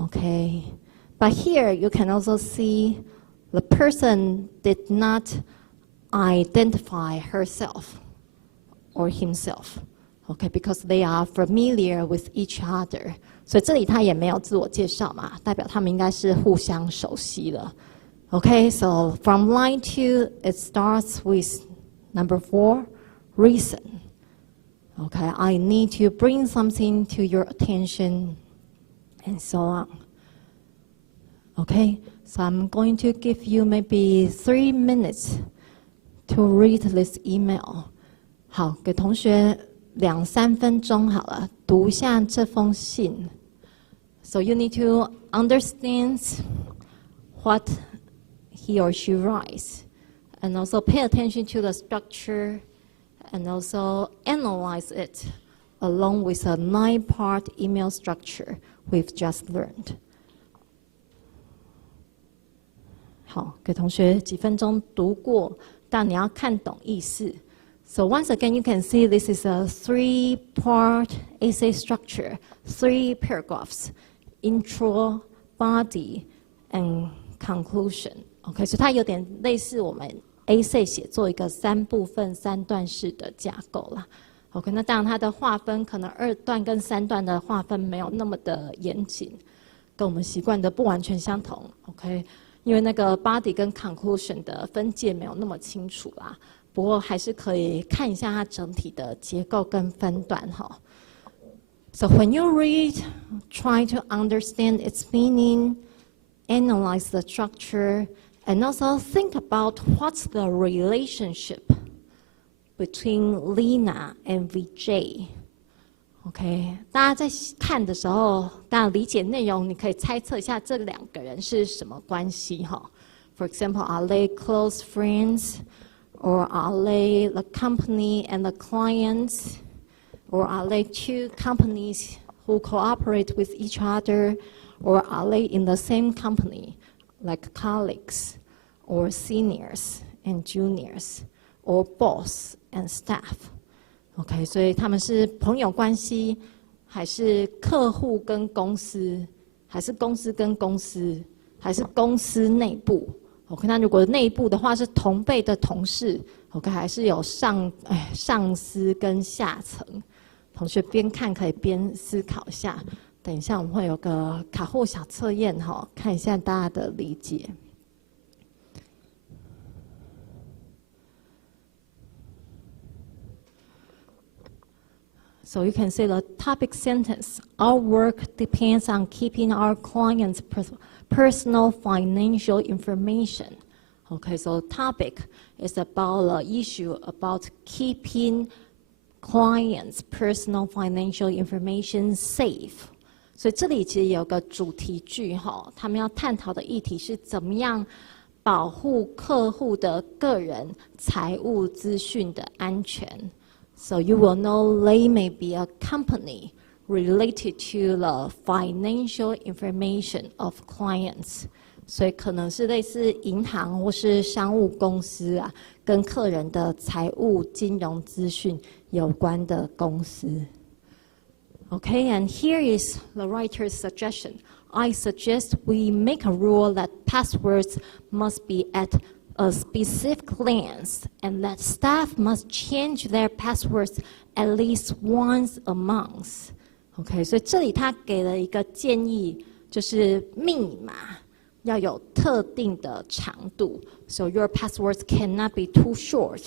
OK，but here you can also see the person did not identify herself.Or himself, okay, because they are familiar with each other. 所以这里他也没有自我介绍嘛，代表他们应该是互相熟悉了。Okay, so from line 2, it starts with number 4, reason. Okay, I need to bring something to your attention, and so on. Okay, so I'm going to give you maybe 3 minutes to read this email.好，给同学2-3分钟好了，读一下这封信。So you need to understand what he or she writes, and also pay attention to the structure, and also analyze it along with a 9-part email structure we've just learned. 好，给同学几分钟读过，但你要看懂意思。So once again, you can see this is a 3-part essay structure, 3 paragraphs, intro, body, and conclusion. OK， 所以它有点类似我们 essay 写作一个3部分3段式的架构啦。OK， 那当然它的划分可能2段跟3段的划分没有那么的严谨，跟我们习惯的不完全相同。OK， 因为那个 body 跟 conclusion 的分界没有那么清楚啦。不过还是可以看一下它整体的结构跟分段哈。So when you read, try to understand its meaning, analyze the structure, and also think about what's the relationship between Lena and VJ. OK， 大家在看的时候，当然理解内容，你可以猜测一下这2个人是什么关系哈。For example, are they close friends? Or are they the company and the clients? Or are they 2 companies who cooperate with each other? Or are they in the same company, like colleagues, or seniors and juniors, or boss and staff? OK， 所以他们是朋友关系，还是客户跟公司，还是公司跟公司，还是公司内部？OK， 那如果内部的话是同辈的同事 ，OK， 还是有上司跟下层。同学边看可以边思考一下。等一下我们会有个卡户小测验哈，看一下大家的理解。So you can say the topic sentence, our work depends on keeping our clients' personal financial information. Okay, so topic is about the issue about keeping clients' personal financial information safe. 所以这里其实有个主题句哈，他们要探讨的议题是怎么样保护客户的个人财务资讯的安全。So you will know they may be a company related to the financial information of clients. 所以可能是类似银行或是商务公司啊，跟客人的财务金融资讯有关的公司。Okay, and here is the writer's suggestion. I suggest we make a rule that passwords must be at a specific length and that staff must change their passwords at least once a month. OK， 所以这里他给了一个建议，就是密码要有特定的长度。So your passwords cannot be too short.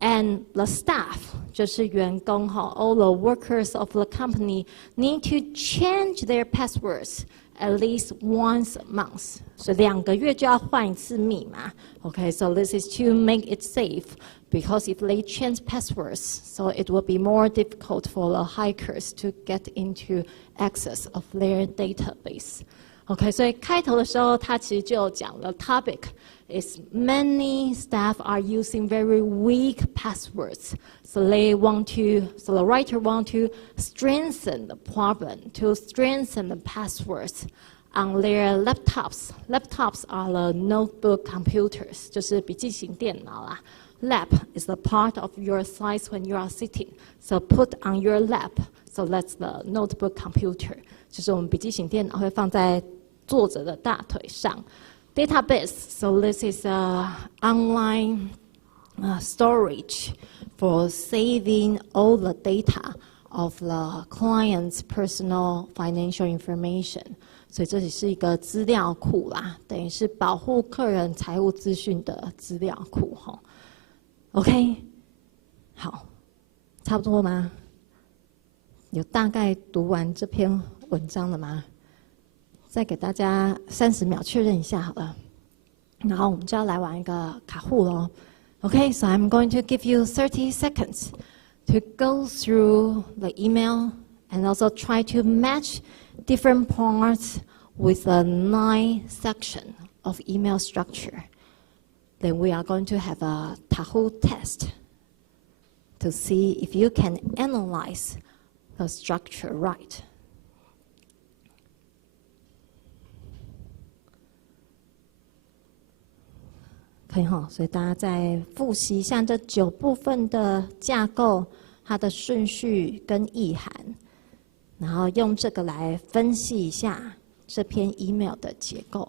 And the staff, 就是员工哈 all the workers of the company need to change their passwords at least once a month. 所以2个月就要换一次密码。Okay, so this is to make it safe, because if they change passwords, so it will be more difficult for the hackers to get into access of their database. OK， 所以开头的时候，他其实就有讲了 topic is many staff are using very weak passwords. So the writer want to strengthen the problem, to strengthen the passwords on their laptops. Laptops are the notebook computers, 就是笔记型电脑啦。Lap is the part of your size when you are sitting. So put on your lap. So that's the notebook computer. 就是我们笔记型电脑会放在作者的大腿上。Database, so this is online storage for saving all the data of the client's personal financial information. 所以这里是一个资料库啦，等于是保护客人财务资讯的资料库哈。OK， 好，差不多吗？有大概读完这篇文章了吗？再给大家30秒确认一下好了，然后我们就要来玩一个卡户咯。Okay, so I'm going to give you 30 seconds to go through the email and also try to match different parts with a 9 section of email structure. Then we are going to have a Tahoe test to see if you can analyze the structure right. 可以哈，所以大家再复习一下这9部分的架构，它的顺序跟意涵，然后用这个来分析一下这篇 email 的结构。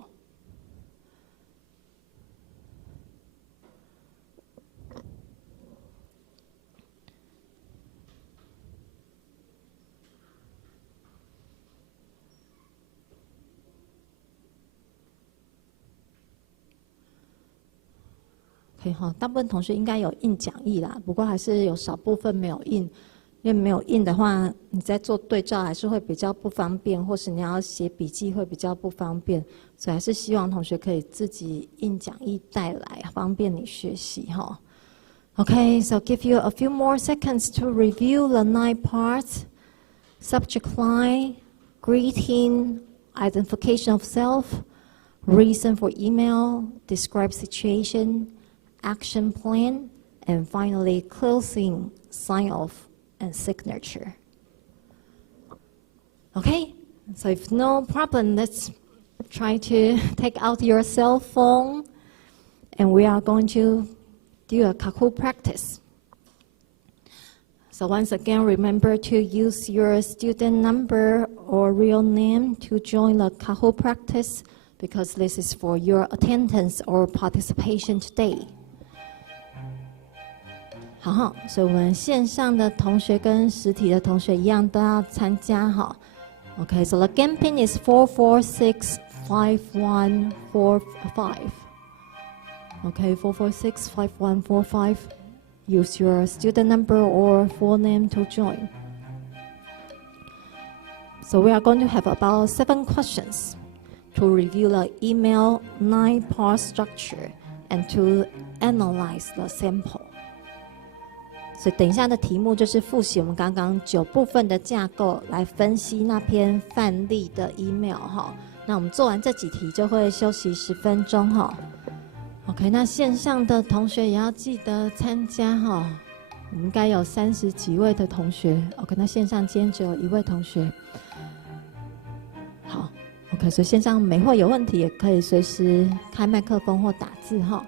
可以哈，大部分同学应该有印讲义啦，不过还是有少部分没有印，因为没有印的话，你在做对照还是会比较不方便，或是你要写笔记会比较不方便，所以还是希望同学可以自己印讲义带来，方便你学习哈。Okay, so give you a few more seconds to review the 9 parts: subject line, greeting, identification of self, reason for email, describe situation, action plan, and finally closing, sign off, and signature. Okay, so if no problem, let's try to take out your cell phone, and we are going to do a Kahoot practice. So once again, remember to use your student number or real name to join the Kahoot practice, because this is for your attendance or participation today. 好，所以我们线上的同学跟实体的同学一样都要参加哈。Okay, so the game pin is 4465145. Okay, 4465145. Use your student number or full name to join. So we are going to have about 7 questions to review the email 9-part structure and to analyze the sample. 所以等一下的题目就是复习我们刚刚9部分的架构，来分析那篇范例的 email 哈。那我们做完这几题就会休息10分钟哈。OK， 那线上的同学也要记得参加哈。我们应该有30几位的同学。OK， 那线上今天只有1位同学。好 ，OK， 所以线上没会有问题也可以随时开麦克风或打字哈。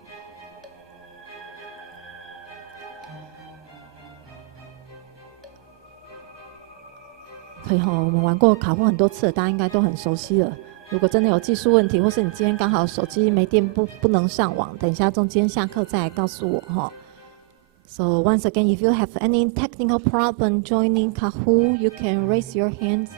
可以哈，我们玩过卡户很多次了，大家应该都很熟悉了。如果真的有技术问题，或是你今天刚好手机没电不能上网，等一下中间下課再来告訴我哈。So once again, if you have any technical problem joining Kahoot, you can raise your hands.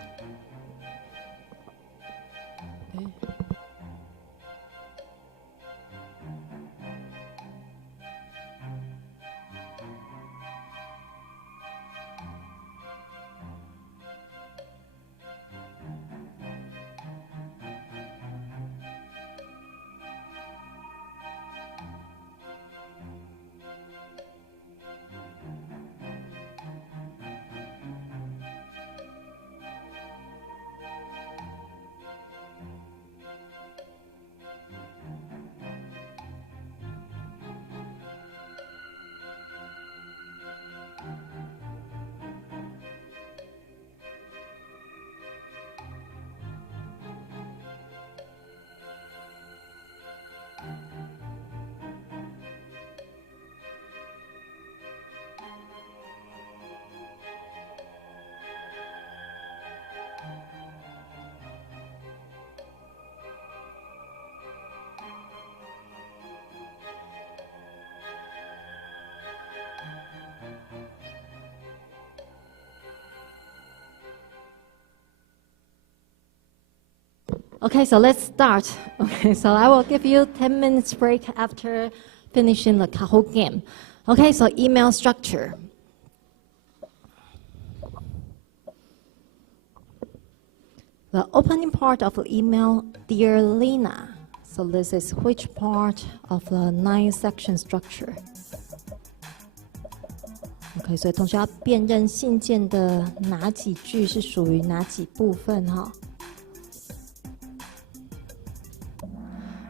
Okay, so let's start. Okay, so I will give you 10 minutes break after finishing the Kahoot game. Okay, so email structure. The opening part of the email, Dear Lena. So this is which part of the 9-section structure? OK， 所以同学要辨认信件的哪几句是属于哪几部分哈。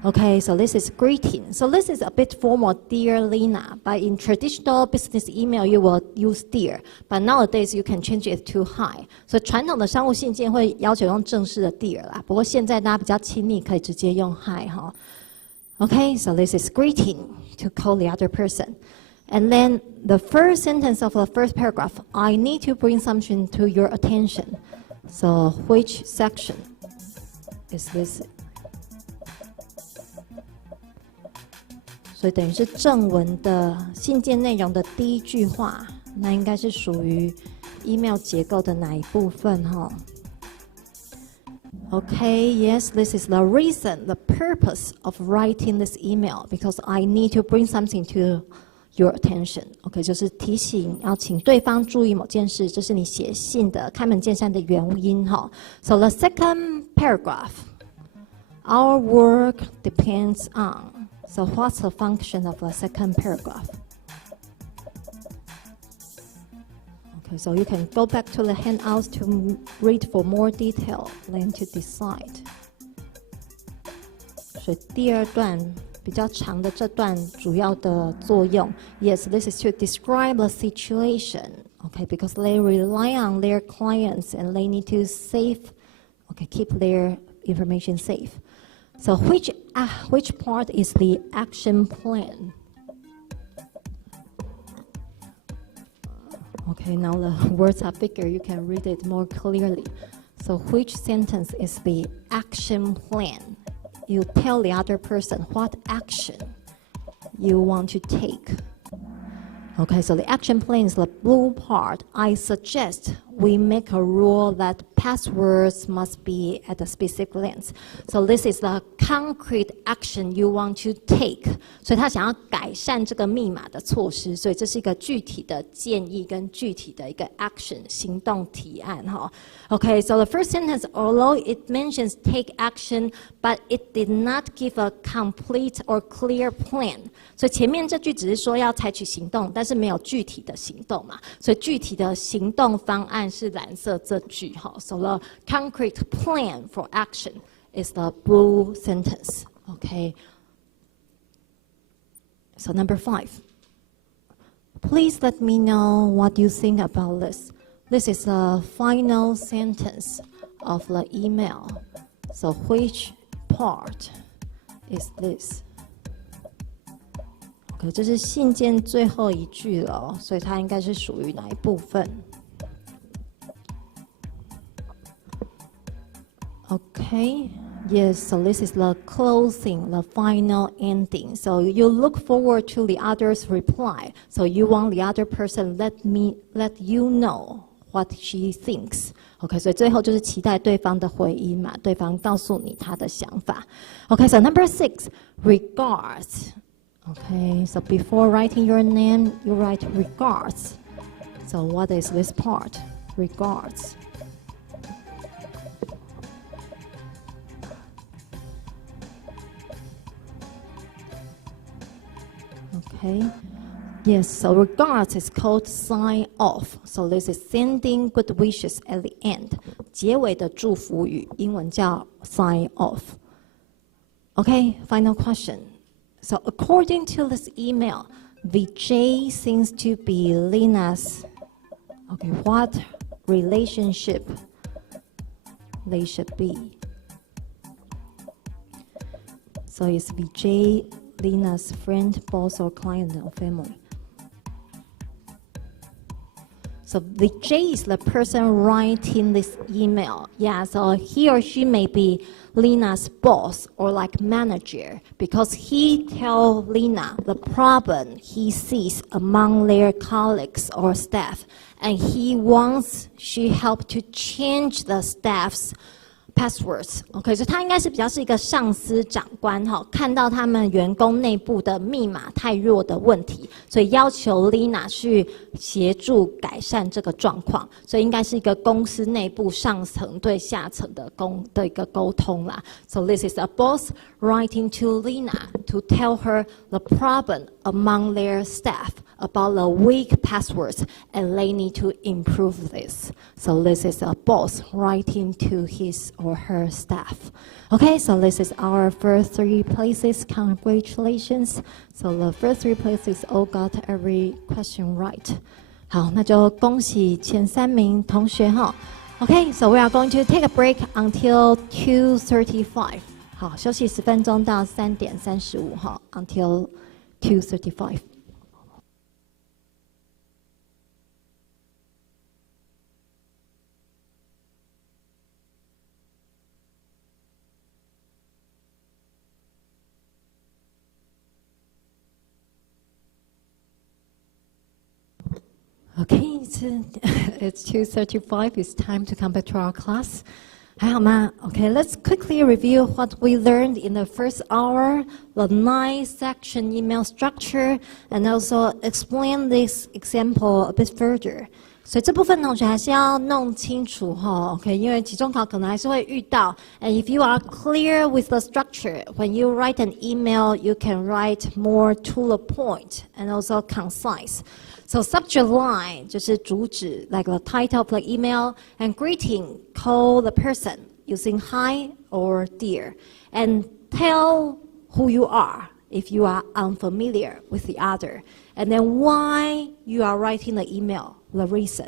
Okay, so this is greeting. So this is a bit formal, Dear Lena. But in traditional business email, you will use Dear. But nowadays, you can change it to Hi. 所以传统的商务信件会要求用正式的 Dear 啦。不过现在大家比较亲密，可以直接用 Hi 哈。Okay, so this is greeting to call the other person. And then the first sentence of the first paragraph, I need to bring something to your attention. So which section is this? 所以等于是正文的信件内容的第一句话，那应该是属于 email 结构的哪一部分哈？ Okay, yes, this is the reason, the purpose of writing this email, because I need to bring something to your attention. OK, 就是提醒要请对方注意某件事，这是你写信的开门见山的原因哈。So the second paragraph, our work depends on. So what's the function of the second paragraph? Okay, so you can go back to the handouts to read for more detail, then to decide. 所以第二段比较长的这段主要的作用 ，Yes, this is to describe the situation. Okay, because they rely on their clients and they need to keep their information safe. So which part is the action plan? Okay, now the words are bigger. You can read it more clearly. So which sentence is the action plan? You tell the other person what action you want to take. Okay, so the action plan is the blue part. I suggest we make a rule that passwords must be at a specific length. So this is the concrete action you want to take. 所以他想要改善这个密码的措施，所以这是一个具体的建议跟具体的一个 action 行动提案哈。Okay, so the first sentence, although it mentions take action, but it did not give a complete or clear plan. 所以前面这句只是说要采取行动，但是没有具体的行动嘛，所以具体的行动方案是蓝色这句哈。So the concrete plan for action is the blue sentence. Okay. So number 5. Please let me know what you think about this. This is the final sentence of the email. So which part is this? OK, 这是信件最后一句了，所以它应该是属于哪一部分 ？OK, yes. So this is the closing, the final ending. So you look forward to the other's reply. So you want the other person let you know what she thinks. OK, 所以最后就是期待对方的回应嘛，对方告诉你他的想法。OK, so number 6, regards. Okay, so before writing your name, you write regards. So what is this part? Regards. Okay. Yes, so regards is called sign off. So this is sending good wishes at the end. 结尾的祝福语，英文叫 sign off. Okay, final question. So according to this email, Vijay seems to be Lina's. Okay, what relationship they should be? So is Vijay Lina's friend, boss, or client, or family? So Vijay is the person writing this email. Yeah, so he or she may be Lina's boss or like manager because he tells Lina the problem he sees among their colleagues or staff, and he wants she help to change the staff's passwords. OK, 所以他应该是比较是一个上司长官哈，看到他们员工内部的密码太弱的问题，所以要求 Lina 去协助改善这个状况，所以应该是一个公司内部上层对下层的一个沟通啦。So this is a boss writing to Lina to tell her the problem among their staff about the weak passwords, and they need to improve this. So this is a boss writing to his or her staff. Okay, so this is our first 3 places. Congratulations. So the first 3 places all got every question right. 好，那就恭喜前3名同学哈。Okay, so we are going to take a break until 2:35. 好，休息10分钟到3点35哈 ，until 2:35。Okay, it's 2:35. It's time to come back to our class. 还好吗 Okay, let's quickly review what we learned in the first hour, the 9-section email structure, and also explain this example a bit further. 所以这部分同学还是要弄清楚哈 ，OK， 因为期中考可能还是会遇到。And if you are clear with the structure, when you write an email, you can write more to the point and also concise. So subject line 就是主旨 like the title of the email, and greeting call the person using hi or dear, and tell who you are if you are unfamiliar with the other, and then why you are writing the email, the reason,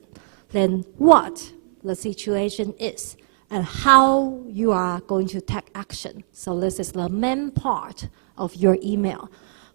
then what the situation is, and how you are going to take action. So this is the main part of your email.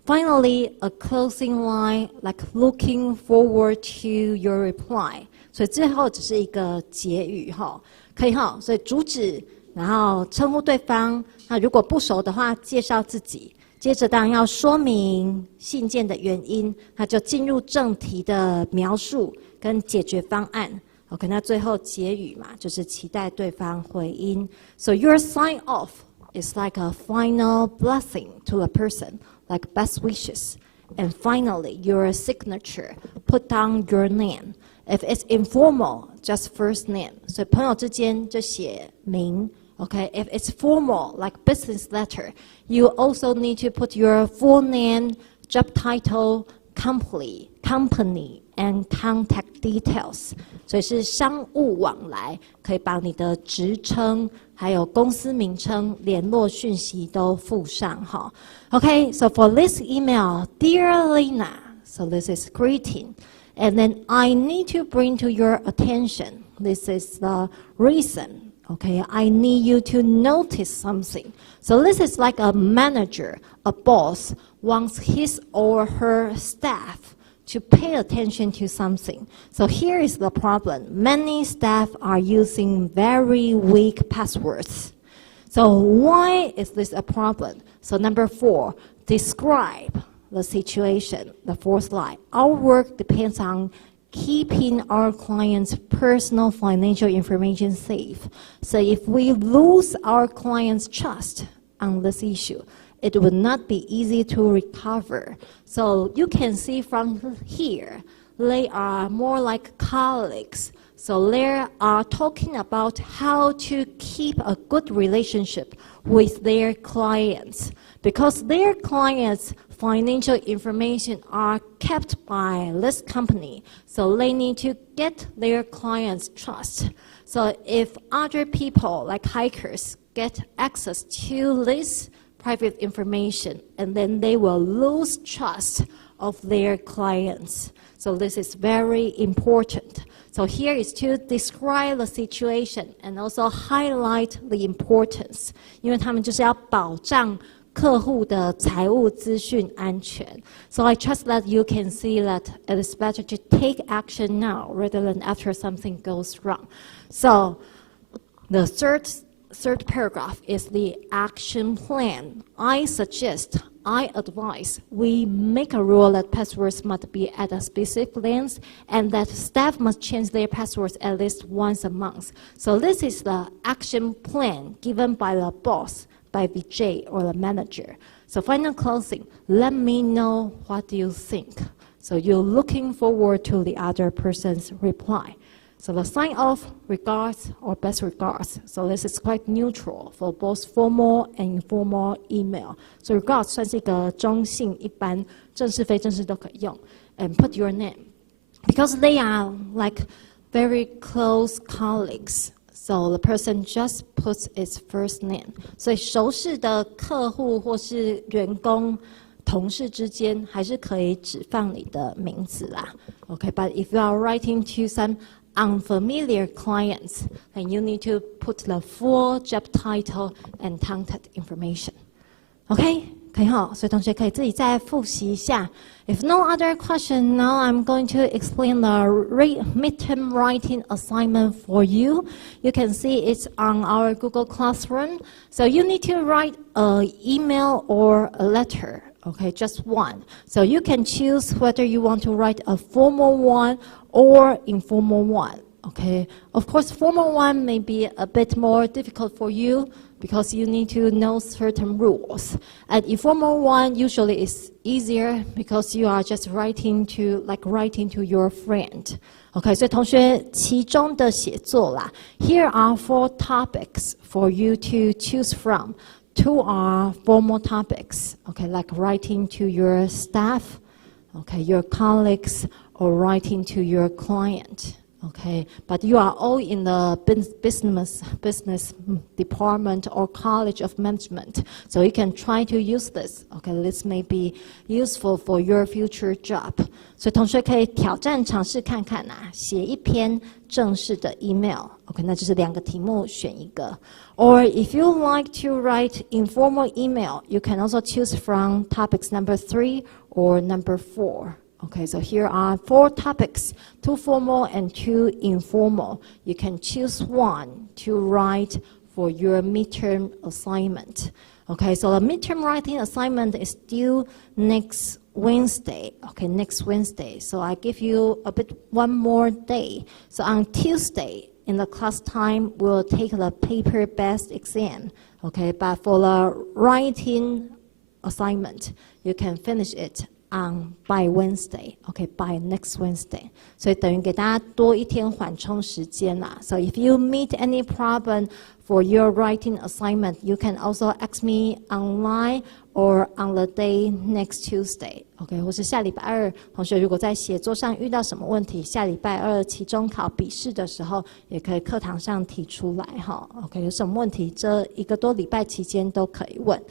Finally, a closing line like looking forward to your reply. 所以最后只是一个结语哈，可以哈。所以主旨，然后称呼对方。那如果不熟的话，介绍自己。接着当然要说明信件的原因，那就进入正题的描述跟解决方案。OK， 那最后结语嘛，就是期待对方回应。So your sign off is like a final blessing to a person. Like best wishes. And finally, your signature, put down your name. If it's informal, just first name. 所以朋友之间就写名 Okay, if it's formal, like business letter, you also need to put your full name, job title, company, and contact details. 所以是商务往来，可以把你的职称还有公司名称、联络讯息都附上哈。Okay, so for this email, dear Lena, so this is greeting, and then I need to bring to your attention. This is the reason. Okay, I need you to notice something. So this is like a manager, a boss wants his or her staff to pay attention to something. So here is the problem. Many staff are using very weak passwords. So why is this a problem? So number 4, describe the situation, the 4th line. Our work depends on keeping our clients' personal financial information safe. So if we lose our clients' trust on this issue, it would not be easy to recover. So you can see from here, they are more like colleagues. So they are talking about how to keep a good relationship with their clients, because their clients' financial information are kept by this company. So they need to get their clients' trust. So if other people, like hackers, get access to this private information, and then they will lose trust of their clients. So this is very important. So here is to describe the situation and also highlight the importance. 因为他们就是要保障客户的财务资讯安全。So I trust that you can see that it is better to take action now rather than after something goes wrong. So the third paragraph is the action plan. I advise we make a rule that passwords must be at a specific length and that staff must change their passwords at least once a month. So this is the action plan given by the boss, by VJ or the manager. So final closing, let me know what you think. So you're looking forward to the other person's reply. So the sign off, regards or best regards. So this is quite neutral for both formal and informal email. So regards 算是一个中性，一般正式非正式都可以用。And put your name, because they are like very close colleagues. So the person just puts its first name. 所以熟识的客户或是员工、同事之间，还是可以只放你的名字啦。Okay, but if you are writing to some unfamiliar clients, then you need to put the full job title and contact information. OK， 可以哈，所以同学可以自己再复习一下。If no other question, now I'm going to explain the midterm writing assignment for you. You can see it's on our Google Classroom. So you need to write an email or a letter. Okay, just one. So you can choose whether you want to write a formal one or informal one. Okay, of course, formal one may be a bit more difficult for you because you need to know certain rules. And informal one usually is easier because you are just writing to your friend. Okay, 所以同学其中的写作啦 here are 4 topics for you to choose from. 2 are formal topics, okay, like writing to your staff, okay, your colleagues, or writing to your client. Okay, but you are all in the business department or college of management, so you can try to use this. Okay, this may be useful for your future job. 所以同学可以挑战尝试看看啊，写一篇正式的 email. OK， 那就是2个题目选一个。Or if you like to write informal email, you can also choose from topics number 3 or number 4. Okay, so here are 4 topics, 2 formal and 2 informal. You can choose one to write for your midterm assignment. Okay, so the midterm writing assignment is due next Wednesday. Okay, next Wednesday. So I give you one more day. So on Tuesday, in the class time, we'll take the paper-based exam. Okay, but for the writing assignment, you can finish it by Wednesday, okay, by next Wednesday. 所以等于给大家多一天缓冲时间啦。So if you meet any problem for your writing assignment, you can also ask me online or on the day next Tuesday, okay, 或是下礼拜2，同学如果在写作上遇到什么问题，下礼拜2期中考笔试的时候，也可以课堂上提出来哈。OK， 有什么问题，这1个多礼拜期间都可以问。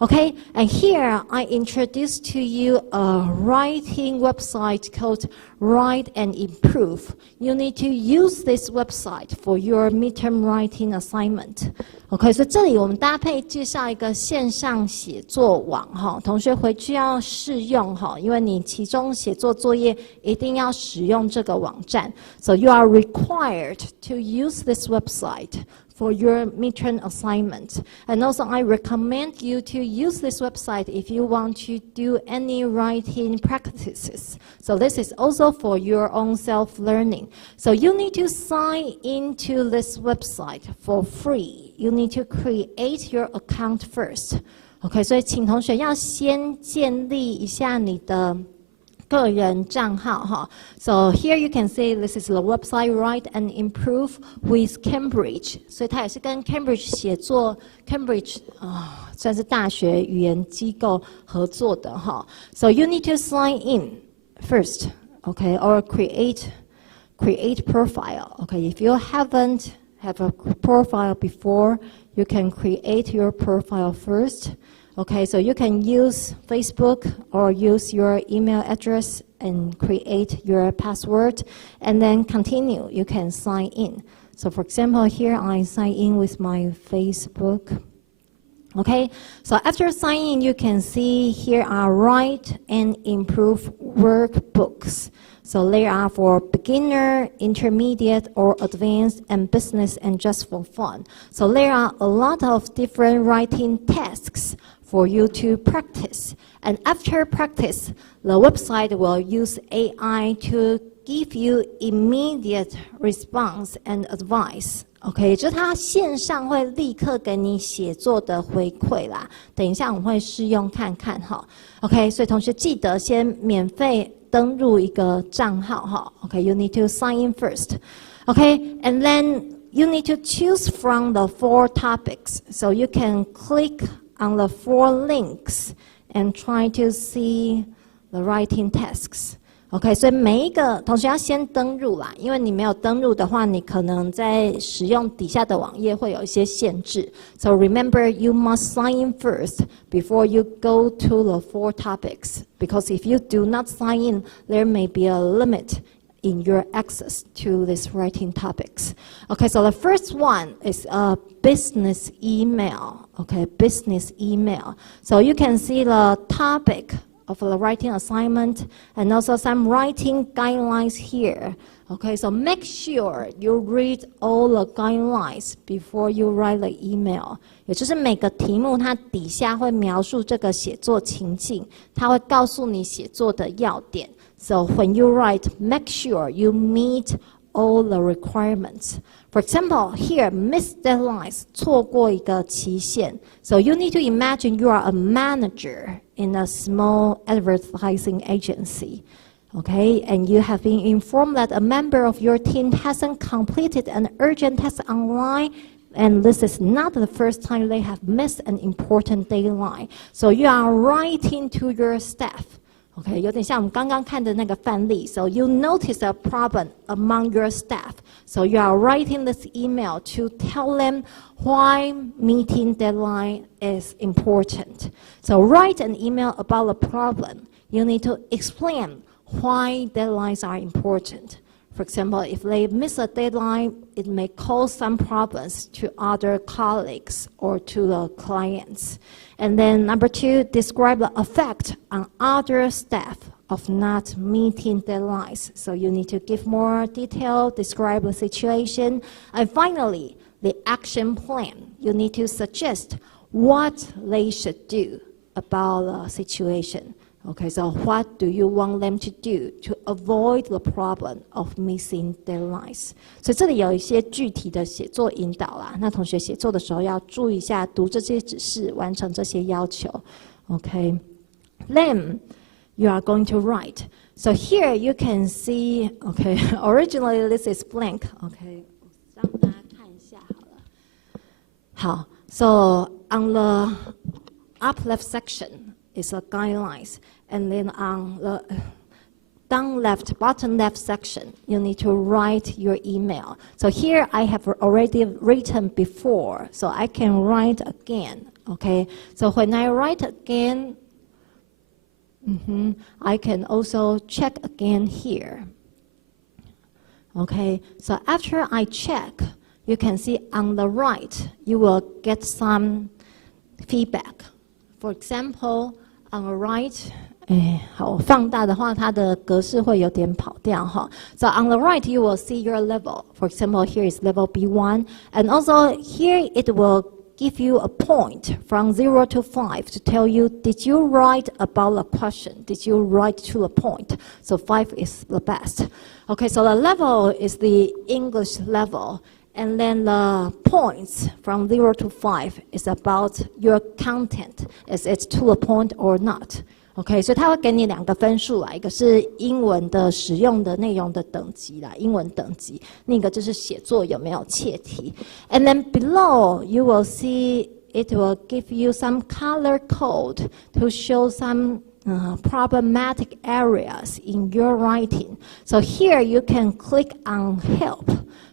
Okay, and here I introduce to you a writing website called Write and Improve. You need to use this website for your midterm writing assignment. Okay, 所以这里我们搭配介绍一个线上写作网哈，同学回去要试用哈，因为你期中写作作业一定要使用这个网站。So you are required to use this website for your midterm assignment. And also I recommend you to use this website if you want to do any writing practices. So this is also for your own self-learning. So you need to sign into this website for free. You need to create your account first. Okay, 所以请同学要先建立一下你的个人账号哈。So here you can see this is the website Write and Improve with Cambridge. 所以它也是跟 Cambridge 写作 Cambridge 算是大学语言机构合作的哈。So you need to sign in first, okay, or create profile. Okay, if you haven't have a profile before, you can create your profile first. Okay, so you can use Facebook or use your email address and create your password and then continue. You can sign in. So for example, here I sign in with my Facebook. Okay, so after signing in, you can see here are Write and Improve workbooks. So they are for beginner, intermediate, or advanced, and business, and just for fun. So there are a lot of different writing tasks for you to practice. And after practice, the website will use AI to give you immediate response and advice. OK， 就是它线上会立刻给你写作的回馈啦。等一下我们会试用看看哈。OK， 所以同学记得先免费登入一个账号哈。OK，you need to sign in first. OK，and then you need to choose from the 4 topics. So you can click on the 4 links and try to see the writing tasks. OK， 所以每一个同学要先登入啦，因为你没有登入的话，你可能在使用底下的网页会有一些限制。So remember, you must sign in first before you go to the 4 topics. Because if you do not sign in, there may be a limit in your access to these writing topics. Okay, so the first one is a business email. Okay, business email. So you can see the topic of the writing assignment and also some writing guidelines here. Okay, so make sure you read all the guidelines before you write the email. 也就是每个题目它底下会描述这个写作情境，它会告诉你写作的要点。So when you write, make sure you meet all the requirements. For example, here, miss deadlines, 错过一个期限. So you need to imagine you are a manager in a small advertising agency. Okay, and you have been informed that a member of your team hasn't completed an urgent task online, and this is not the first time they have missed an important deadline. So you are writing to your staff. Okay, 有点像我们刚刚看的那个范例. So you notice a problem among your staff. So you are writing this email to tell them why meeting deadline is important. So write an email about the problem. You need to explain why deadlines are important. For example, if they miss a deadline, it may cause some problems to other colleagues or to the clients. And then number 2, describe the effect on other staff of not meeting deadlines. So you need to give more detail, describe the situation. And finally, the action plan. You need to suggest what they should do about the situation. Okay, so what do you want them to do to avoid the problem of missing deadlines? 所以这里有一些具体的写作引导啦。那同学写作的时候要注意一下，读这些指示，完成这些要求。Okay, then you are going to write. So here you can see. Okay, originally this is blank. Okay, 让大家看一下好了。好 ，so on the up left section is the guidelines. And then on the down left, bottom left section, you need to write your email. So here I have already written before, so I can write again, okay? So when I write again, I can also check again here. Okay, so after I check, you can see on the right, you will get some feedback. For example, on the right, 好，放大的话，它的格式会有点跑掉哈。So on the right, you will see your level. For example, here is level B1, and also here it will give you a point from 0 to 5 to tell you, did you write about the question? Did you write to the point? So 5 is the best. Okay, so the level is the English level. And then the points from 0 to 5 is about your content. Is it to the point or not? OK， 所以它会给你2个分数啦，一个是英文的使用的内容的等级啦，英文等级；另一个就是写作有没有切题。And then below you will see it will give you some color code to show some problematic areas in your writing. So here you can click on help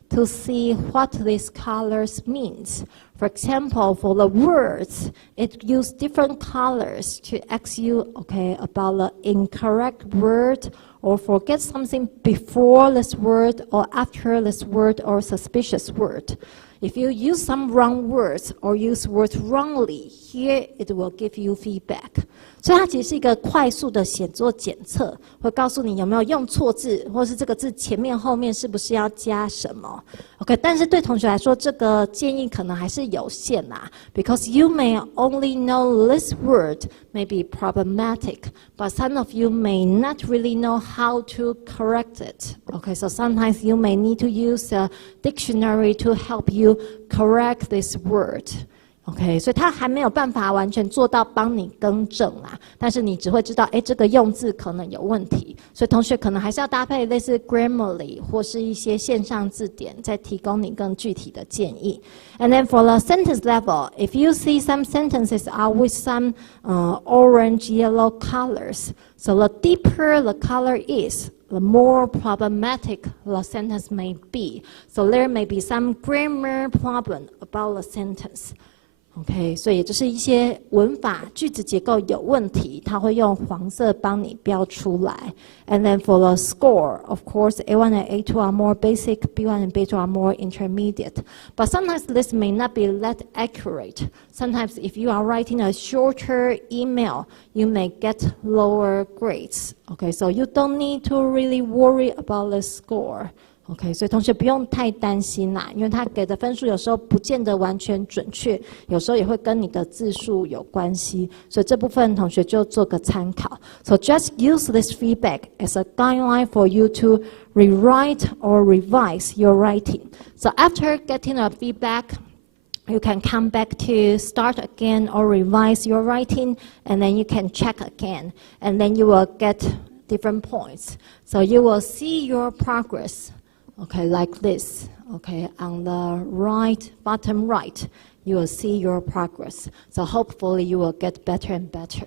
to see what these colors means. For example, for the words, it uses different colors to ask you, okay, about the incorrect word or forget something before this word or after this word or suspicious word. If you use some wrong words or use words wrongly, here it will give you feedback. 所以它其实是一个快速的写作检测，会告诉你有没有用错字，或是这个字前面后面是不是要加什么。OK， 但是对同学来说，这个建议可能还是有限啦 ，because you may only know this word may be problematic, but some of you may not really know how to correct it. Okay, so sometimes you may need to use a dictionary to help you correct this word. OK， 所以它还没有办法完全做到帮你更正啦，但是你只会知道，这个用字可能有问题，所以同学可能还是要搭配类似 Grammarly 或是一些线上字典，再提供你更具体的建议。And then for the sentence level, if you see some sentences are with some orange, yellow colors, so the deeper the color is, the more problematic the sentence may be. So there may be some grammar problem about the sentence. OK， 所以也就是一些文法、句子结构有问题，它会用黄色帮你标出来。And then for the score, of course, A1 and A2 are more basic, B1 and B2 are more intermediate. But sometimes this may not be that accurate. Sometimes if you are writing a shorter email, you may get lower grades. Okay, so you don't need to really worry about the score. OK， 所以同学不用太担心啦，因为他给的分数有时候不见得完全准确，有时候也会跟你的字数有关系，所以这部分同学就做个参考。So just use this feedback as a guideline for you to rewrite or revise your writing. So after getting a feedback, you can come back to start again or revise your writing, and then you can check again, and then you will get different points. So you will see your progress. Okay, like this. Okay, on the right, bottom right, you will see your progress. So hopefully you will get better and better.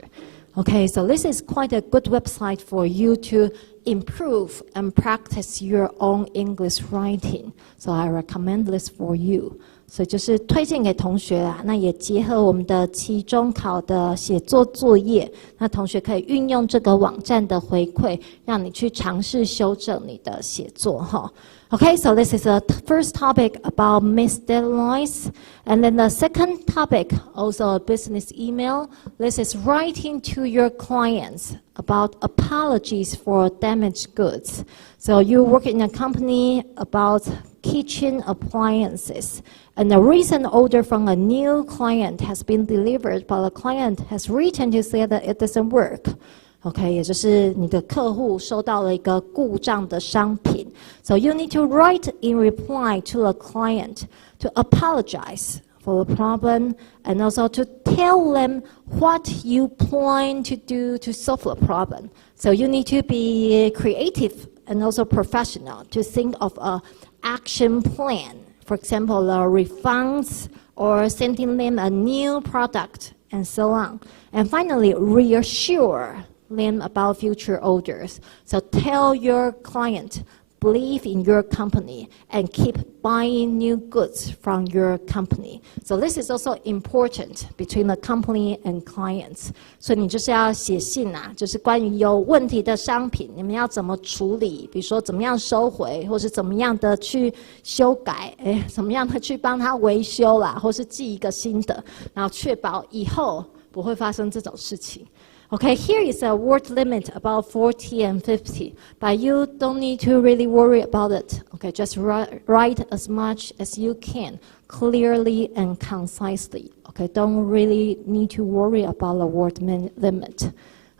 Okay, so this is quite a good website for you to improve and practice your own English writing. So I recommend this for you. 所以就是推荐给同学啦，那也结合我们的期中考的写作作业，那同学可以运用这个网站的回馈，让你去尝试修正你的写作哈。Okay, so this is the first topic about missed deadlines. And then the second topic, also a business email. This is writing to your clients about apologies for damaged goods. So you work in a company about kitchen appliances. And a recent order from a new client has been delivered, but the client has written to say that it doesn't work. OK， 也就是你的客户收到了一个故障的商品 ，so you need to write in reply to the client to apologize for the problem and also to tell them what you plan to do to solve the problem. So you need to be creative and also professional to think of an action plan. For example, the refunds or sending them a new product and so on. And finally, reassure them about future orders. So tell your client, believe in your company and keep buying new goods from your company. So this is also important between the company and clients. 所以你就是要写信啊，就是关于有问题的商品，你们要怎么处理？比如说怎么样收回，或是怎么样的去修改，怎么样的去帮他维修啦，或是寄一个新的，然后确保以后不会发生这种事情。Okay, here is a word limit about 40 and 50, but you don't need to really worry about it. Okay, just write as much as you can, clearly and concisely. Okay, don't really need to worry about the word limit.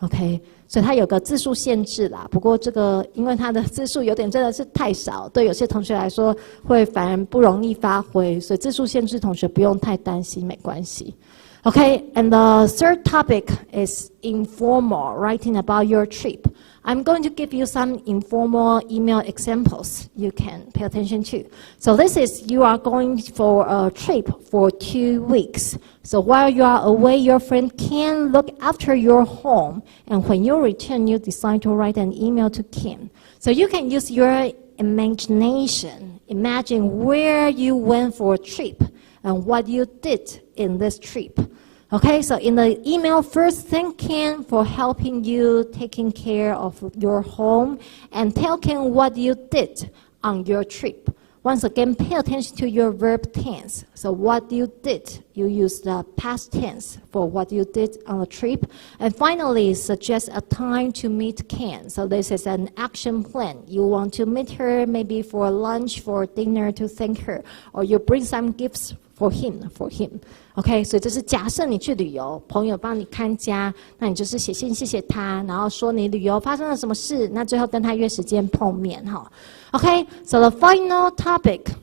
Okay, 所以它有个字数限制啦，不过这个因为它的字数有点真的是太少，对有些同学来说会反而不容易发挥，所以字数限制同学不用太担心，没关系。Okay, and the third topic is informal, writing about your trip. I'm going to give you some informal email examples you can pay attention to. So this is, you are going for a trip for 2 weeks. So while you are away, your friend can look after your home. And when you return, you decide to write an email to Kim. So you can use your imagination. Imagine where you went for a trip and what you did in this trip. Okay, so in the email, first thank Ken for helping you taking care of your home and tell Ken what you did on your trip. Once again, pay attention to your verb tense. So what you did, you use the past tense for what you did on the trip. And finally, suggest a time to meet Ken. So this is an action plan. You want to meet her maybe for lunch, for dinner to thank her, or you bring some gifts for him. OK， 所以这是假设你去旅游，朋友帮你看家，那你就是写信谢谢他，然后说你旅游发生了什么事，那最后跟他约时间碰面哈。OK， so the final topic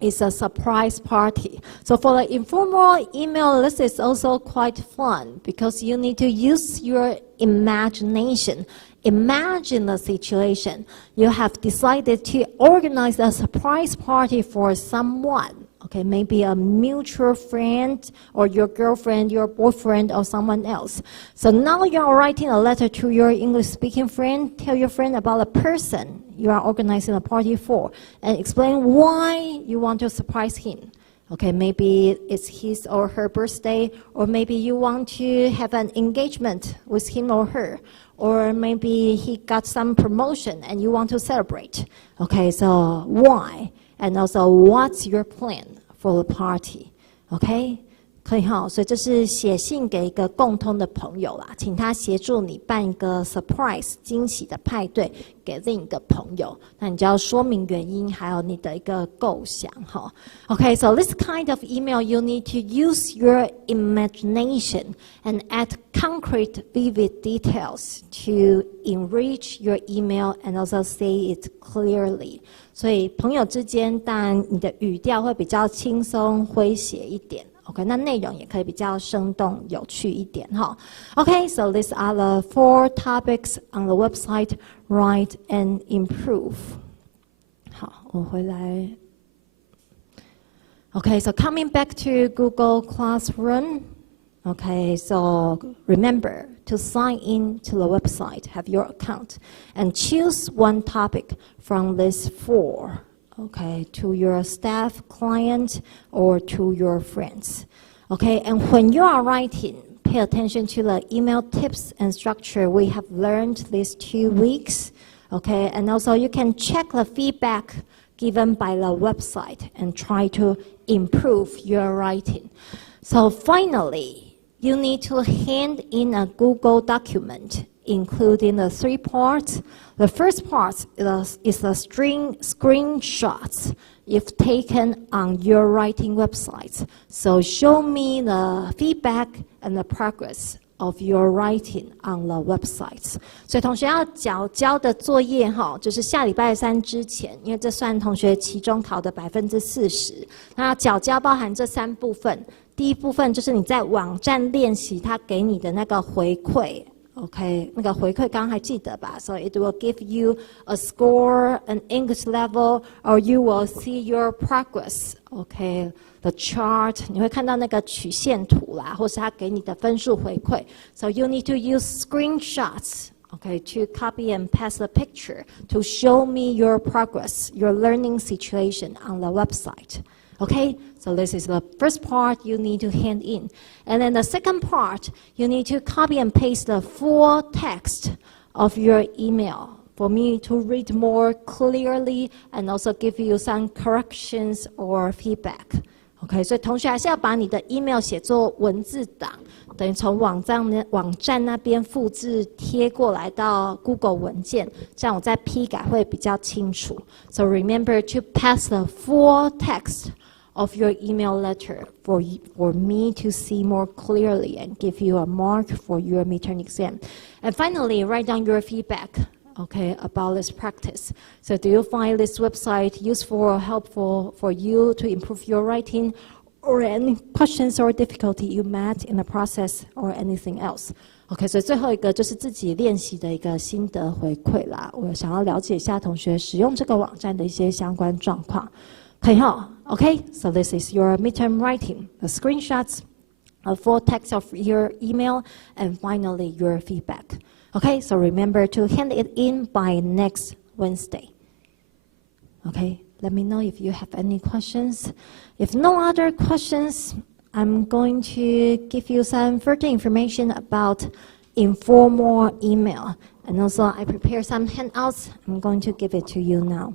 is a surprise party. So for the informal email, this is also quite fun because you need to use your imagination. Imagine the situation. You have decided to organize a surprise party for someone. Okay, maybe a mutual friend or your girlfriend, your boyfriend, or someone else. So now you're writing a letter to your English-speaking friend. Tell your friend about the person you are organizing a party for and explain why you want to surprise him. Okay, maybe it's his or her birthday, or maybe you want to have an engagement with him or her, or maybe he got some promotion and you want to celebrate. Okay, so why? And also, what's your plan for the party? Okay? 可以哈，所以这是写信给一个共通的朋友啦，请他协助你办一个 surprise 惊喜的派对给另一个朋友，那你就要说明原因，还有你的一个构想哈。Okay, so this kind of email you need to use your imagination and add concrete, vivid details to enrich your email and also say it clearly. 所以朋友之间，当然你的语调会比较轻松诙谐一点。OK， 那内容也可以比较生动有趣一点哈。OK, so these are the 4 topics on the website: write and improve. 好，我回来。Okay, so coming back to Google Classroom. Okay, so remember to sign in to the website, have your account, and choose one topic from these 4. Okay, to your staff, client, or to your friends. Okay, and when you are writing, pay attention to the email tips and structure we have learned these 2 weeks. Okay, and also you can check the feedback given by the website and try to improve your writing. So finally, you need to hand in a Google document including the 3 parts. The first part is the screenshots you've taken on your writing website. So show me the feedback and the progress of your writing on the websites. 所以同学要交的作业哈，就是下礼拜3之前，因为这算同学期中考的40%。那交包含这3部分。第一部分就是你在网站练习他给你的那个回馈。Okay, 那个回馈刚刚还记得吧？ So it will give you a score, an English level, or you will see your progress. Okay, the chart 你会看到那个曲线图啦，或是他给你的分数回馈。So you need to use screenshots. Okay, to copy and paste the picture to show me your progress, your learning situation on the website. Okay, so this is the first part you need to hand in. And then the second part, you need to copy and paste the full text of your email for me to read more clearly and also give you some corrections or feedback. Okay, 所以同学还是要把你的 email 写作文字档，等于从网站那边复制贴过来到 Google 文件，这样我再批改会比较清楚。So remember to pass the full text of your email letter for me to see more clearly and give you a mark for your midterm exam. And finally, write down your feedback, okay, about this practice. So do you find this website useful or helpful for you to improve your writing, or any questions or difficulty you met in the process or anything else? OK, 所以最后一个就是自己练习的一个心得回馈啦。我想要了解一下同学使用这个网站的一些相关状况。可以哈 ，OK, so this is your midterm writing, the screenshots, a full text of your email, and finally your feedback. Okay, so remember to hand it in by next Wednesday. Okay, let me know if you have any questions. If no other questions, I'm going to give you some further information about informal email. And also I prepared some handouts. I'm going to give it to you now.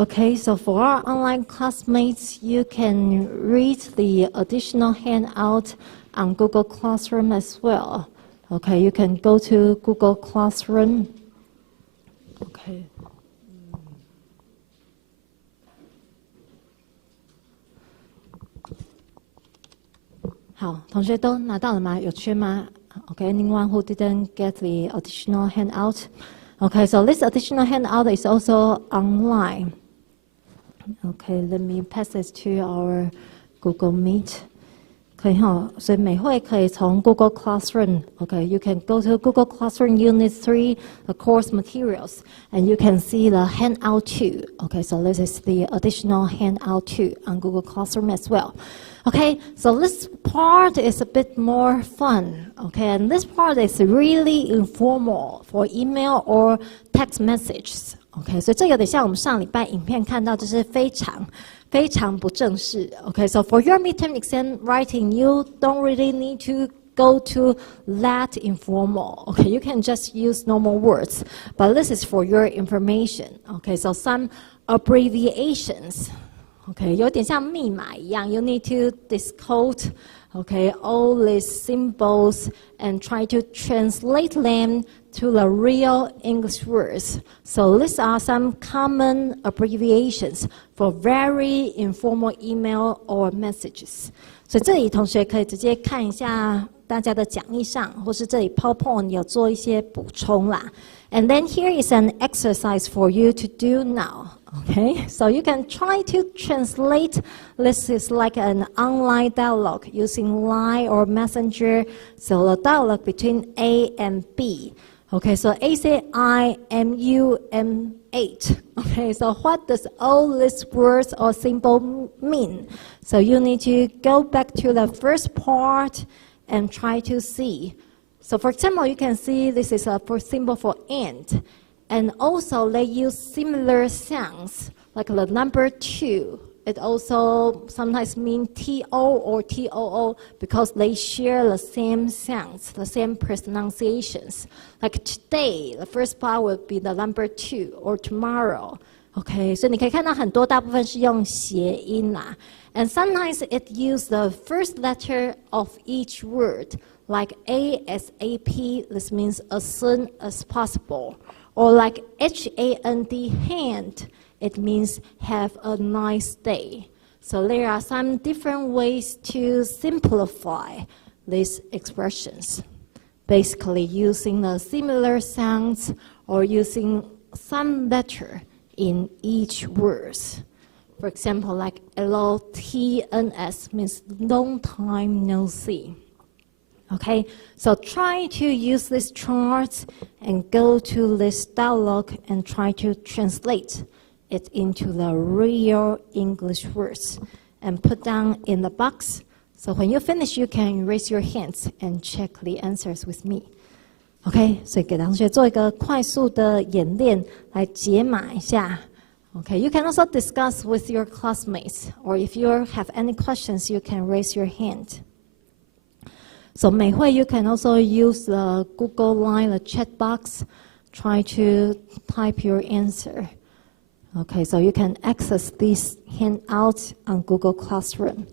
Okay, so for our online classmates, you can read the additional handout on Google Classroom as well. Okay, you can go to Google Classroom. OK。好，同学都拿到了吗？有缺吗？Okay, anyone who didn't get the additional handout? Okay, so this additional handout is also online. Okay, let me pass this to our Google Meet. 可以哈，所以美会可以从 Google Classroom. Okay, you can go to Google Classroom Unit 3, the course materials, and you can see the handout 2. Okay, so this is the additional handout 2 on Google Classroom as well. Okay, so this part is a bit more fun. Okay, and this part is really informal for email or text messages. Okay, 所以这有点像我们上礼拜影片看到，就是非常不正式。Okay, so for your midterm exam writing, you don't really need to go to that informal. Okay, you can just use normal words, but this is for your information. Okay, so some abbreviations. Okay, 有点像密码一样 you need to decode, okay, all these symbols and try to translate them to the real English words. So these are some common abbreviations for very informal email or messages. 所以这里同学可以直接看一下大家的讲义上，或是这里 PowerPoint 有做一些补充啦。And then here is an exercise for you to do now. Okay, so you can try to translate. This is like an online dialogue using Line or Messenger. So the dialogue between A and B. Okay, so A say I am you am 8. Okay, so what does all these words or symbol mean? So you need to go back to the first part and try to see. So for example, you can see this is a symbol for and. And also they use similar sounds, like the number 2. It also sometimes means T-O or T-O-O because they share the same sounds, the same pronunciations. Like today, the first part would be the number 2, or tomorrow. Okay, so 你可以看到很多大部分是用谐音啦。And sometimes it uses the first letter of each word, like ASAP, this means as soon as possible. Or like HAND, hand, it means have a nice day. So there are some different ways to simplify these expressions. Basically using the similar sounds or using some letter in each word. For example, like LOTNS means long time no see. Okay, so try to use these charts and go to this dialogue and try to translate it into the real English words and put down in the box. So when you finish, you can raise your hands and check the answers with me. Okay, 所以给同学做一个快速的演练来解码一下。Okay, you can also discuss with your classmates, or if you have any questions, you can raise your hand. So Mei Hui, you can also use the Google Line, the chat box, try to type your answer. Okay, so you can access these handouts on Google Classroom.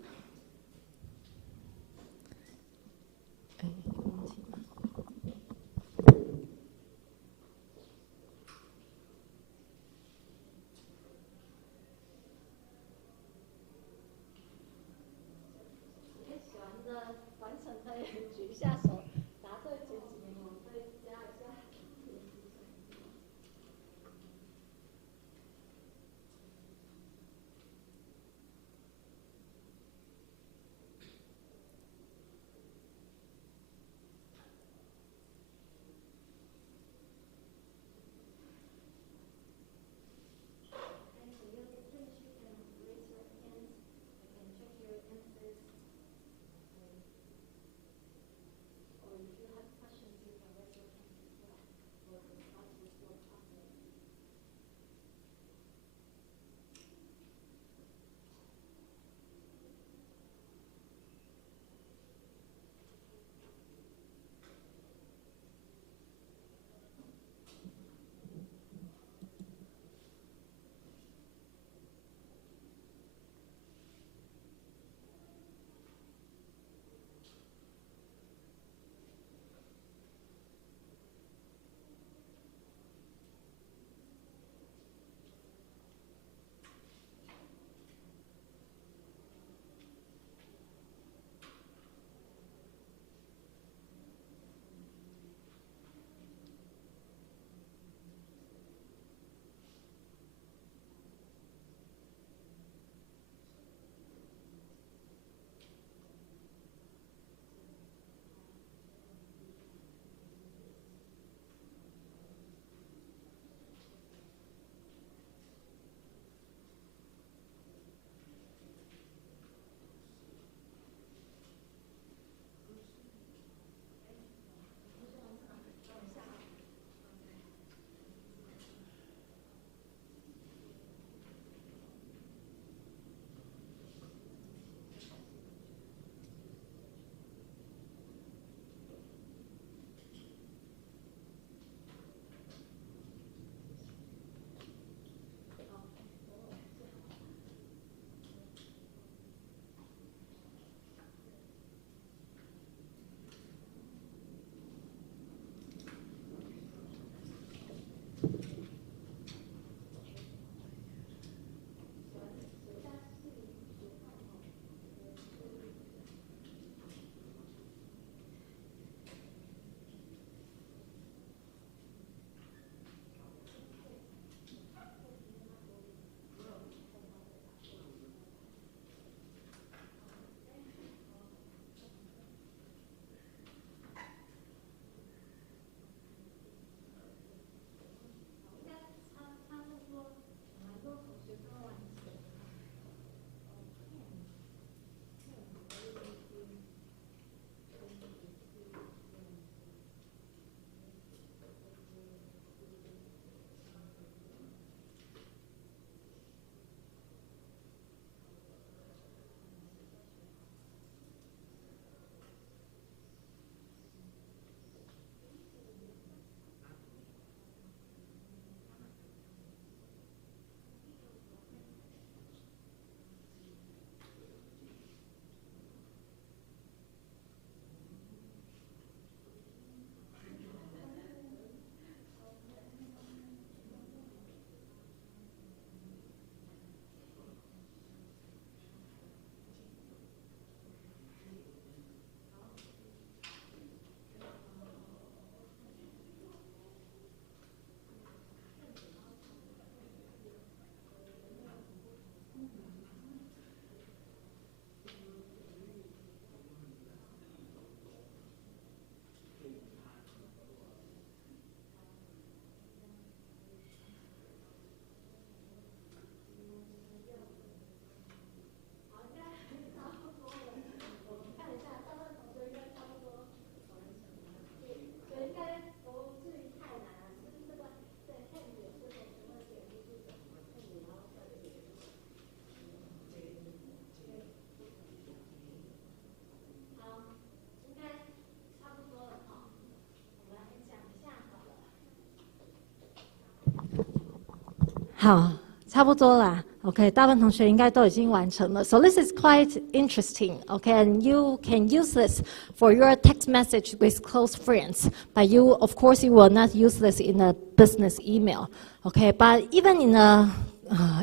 好，差不多啦。OK， 大部分同学应该都已经完成了。So this is quite interesting. Okay, and you can use this for your text message with close friends. But you, of course, you will not use this in a business email. Okay, but even in a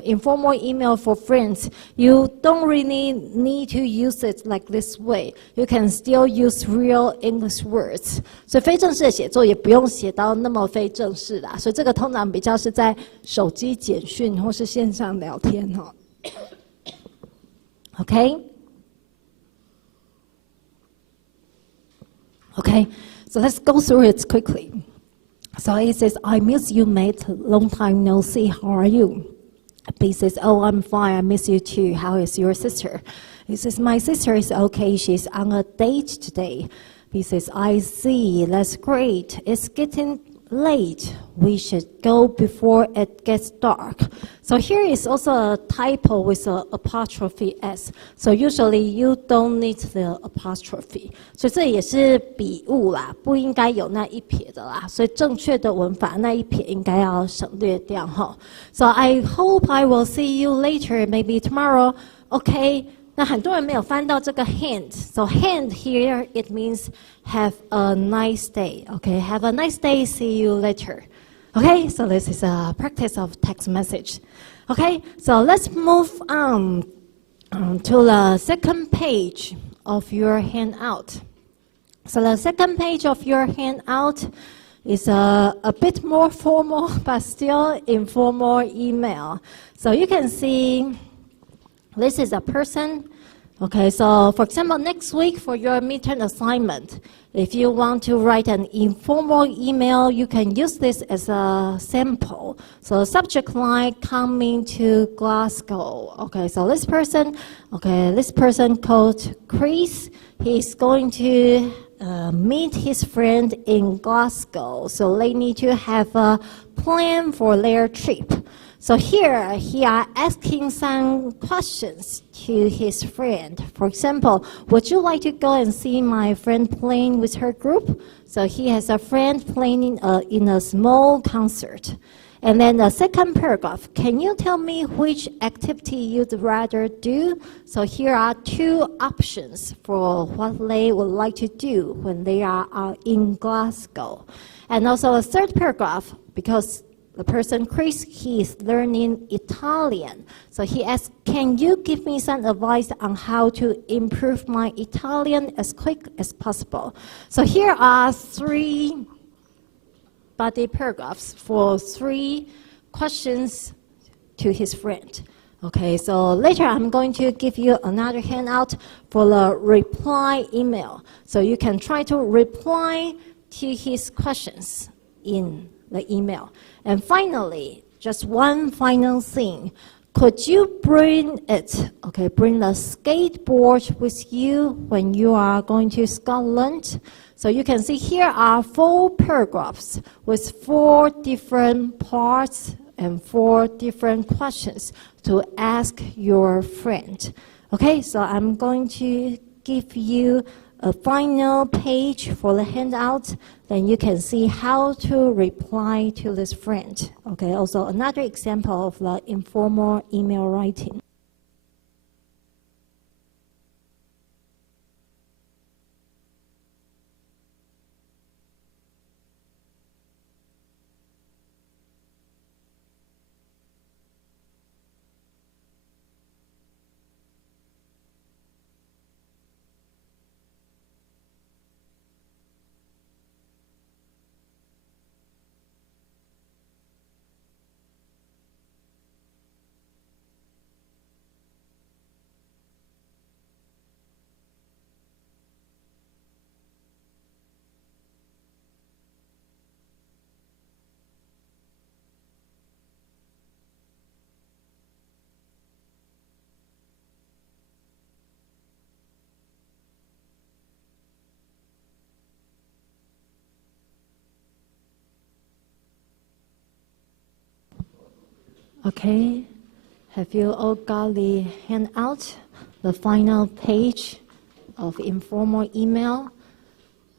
informal email for friends, you don't really need to use it like this way. You can still use real English words. 所以非正式的写作也不用写到那么非正式啦。所以这个通常比较是在手机简讯或是线上聊天哈。Okay? Okay, so let's go through it quickly. So it says, I miss you, mate. Long time no see. How are you? B says, oh, I'm fine. I miss you too. How is your sister? He says, my sister is okay. She's on a date today. B says, I see. That's great. It's getting late. We should go before it gets dark. So here is also a typo with an apostrophe s. So usually you don't need the apostrophe. 所以这也是笔误啦，不应该有那一撇的啦。所以正确的文法那一撇应该要省略掉哈。So I hope I will see you later, maybe tomorrow. Okay. 那很多人没有翻到这个 hand. So hand here, it means have a nice day. Okay, have a nice day, see you later. Okay, so this is a practice of text message. Okay, so let's move on to the second page of your handout. So the second page of your handout is a bit more formal, but still informal email. So you can see this is a person. Okay, so for example, next week for your midterm assignment, if you want to write an informal email, you can use this as a sample. So subject line, coming to Glasgow. Okay, so this person called Chris, he's going to meet his friend in Glasgow. So they need to have a plan for their trip. So here, he are asking some questions to his friend. For example, would you like to go and see my friend playing with her group? So he has a friend playing in a small concert. And then the second paragraph, can you tell me which activity you'd rather do? So here are two options for what they would like to do when they are in Glasgow. And also a third paragraph, because the person, Chris, he is learning Italian. So he asks, can you give me some advice on how to improve my Italian as quick as possible? So here are three body paragraphs for three questions to his friend. Okay, so later I'm going to give you another handout for the reply email. So you can try to reply to his questions in the email. And finally, just one final thing. Could you bring the skateboard with you when you are going to Scotland? So you can see here are 4 paragraphs with 4 different parts and 4 different questions to ask your friend. Okay, so I'm going to give you a final page for the handout, then you can see how to reply to this friend. Okay, also another example of the informal email writing. Okay, have you all got the handout, the final page of informal email?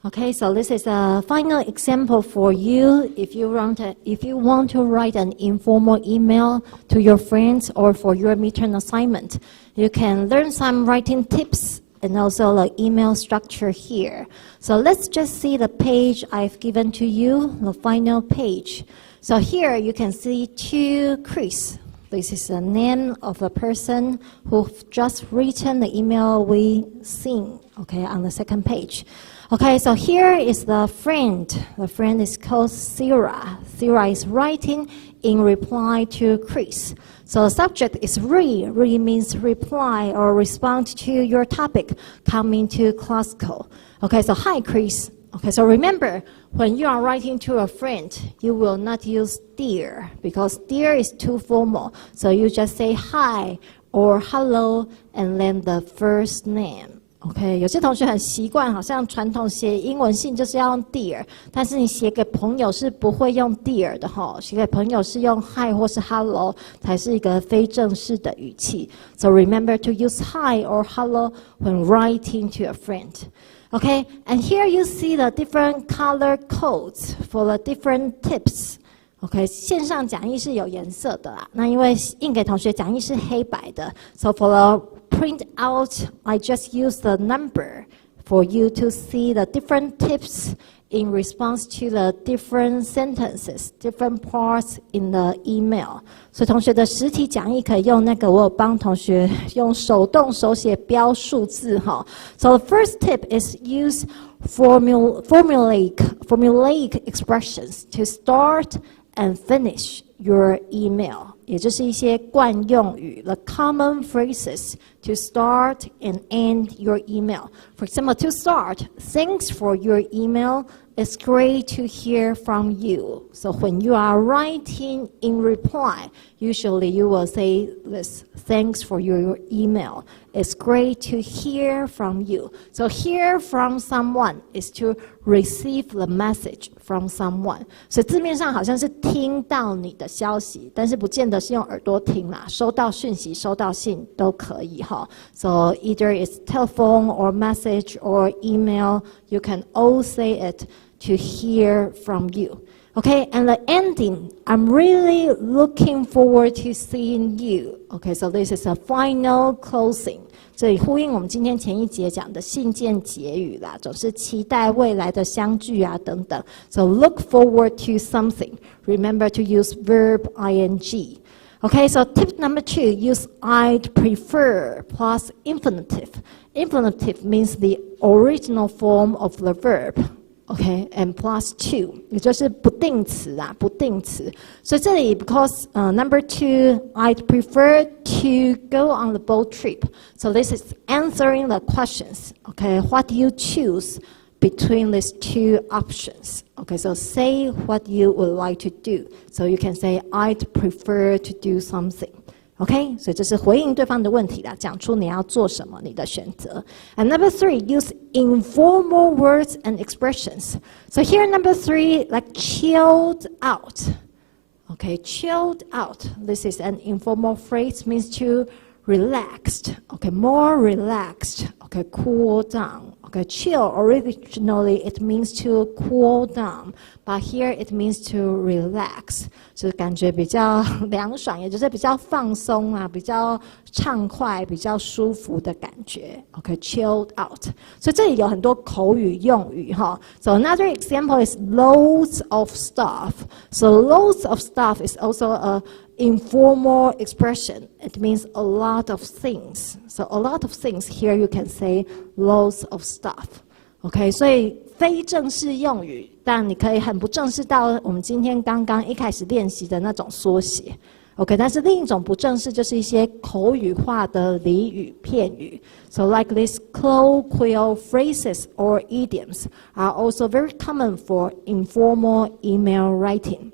Okay, so this is a final example for you. If you want to write an informal email to your friends or for your midterm assignment, you can learn some writing tips and also the email structure here. So let's just see the page I've given to you, the final page. So here you can see to Chris. This is the name of a person who just written the email we seen, okay, on the second page. Okay, so here is the friend. The friend is called Sarah. Sarah is writing in reply to Chris. So the subject is re. Re means reply or respond to your topic coming to classical. Okay, so hi Chris. Okay, so remember, when you are writing to a friend, you will not use dear because dear is too formal. So you just say hi or hello and then the first name. OK， 有些同学很习惯，好像传统写英文信就是要用 dear， 但是你写给朋友是不会用 dear 的哈，写给朋友是用 hi 或是 hello 才是一个非正式的语气。So remember to use hi or hello when writing to a friend. OK, and here you see the different color codes for the different tips. OK， 线上讲义是有颜色的啦，那因为印给同学讲义是黑白的 ，so for the print out, I just use the number for you to see the different tips in response to the different sentences, different parts in the email. 所以同学的实体讲义可以用那个，我有帮同学用手动手写标数字哈。So the first tip is use formulaic expressions to start and finish your email. 也就是一些惯用语 the common phrases to start and end your email. For example, to start, thanks for your email. It's great to hear from you. So when you are writing in reply, usually you will say this, thanks for your email. It's great to hear from you. So hear from someone is to receive the message from someone. 所以字面上好像是听到你的消息，但是不见得是用耳朵听啦，收到讯息、收到信都可以哈。So either it's telephone or message or email, you can all say it to hear from you. Okay, and the ending, I'm really looking forward to seeing you. Okay, so this is a final closing. 这里呼应我们今天前一节讲的信件结语啦，总是期待未来的相聚啊等等。So look forward to something. Remember to use verb ing. Okay, so tip number 2, use I'd prefer plus infinitive. Infinitive means the original form of the verb. Okay, and plus 2, 也就是不定词啊，不定词。所以这里 because number 2, I'd prefer to go on the boat trip. So this is answering the questions. Okay, what do you choose between these two options? Okay, so say what you would like to do. So you can say I'd prefer to do something. OK， 所以这是回应对方的问题啦，讲出你要做什么，你的选择。And number 3, use informal words and expressions. So here number 3, like chilled out. OK, chilled out. This is an informal phrase, means to relaxed. OK, more relaxed. OK, cool down. OK, chill originally it means to cool down, but here it means to relax. 就是感觉比较凉爽，也就是比较放松啊，比较畅快，比较舒服的感觉。OK, chilled out. 所以这里有很多口语用语哈。So another example is loads of stuff. So loads of stuff is also a informal expression. It means a lot of things. So a lot of things here you can say loads of stuff. OK, 所以非正式用语，但你可以很不正式到我们今天刚刚一开始练习的那种缩写。OK， 但是另一种不正式就是一些口语化的俚语片语。So like these colloquial phrases or idioms are also very common for informal email writing.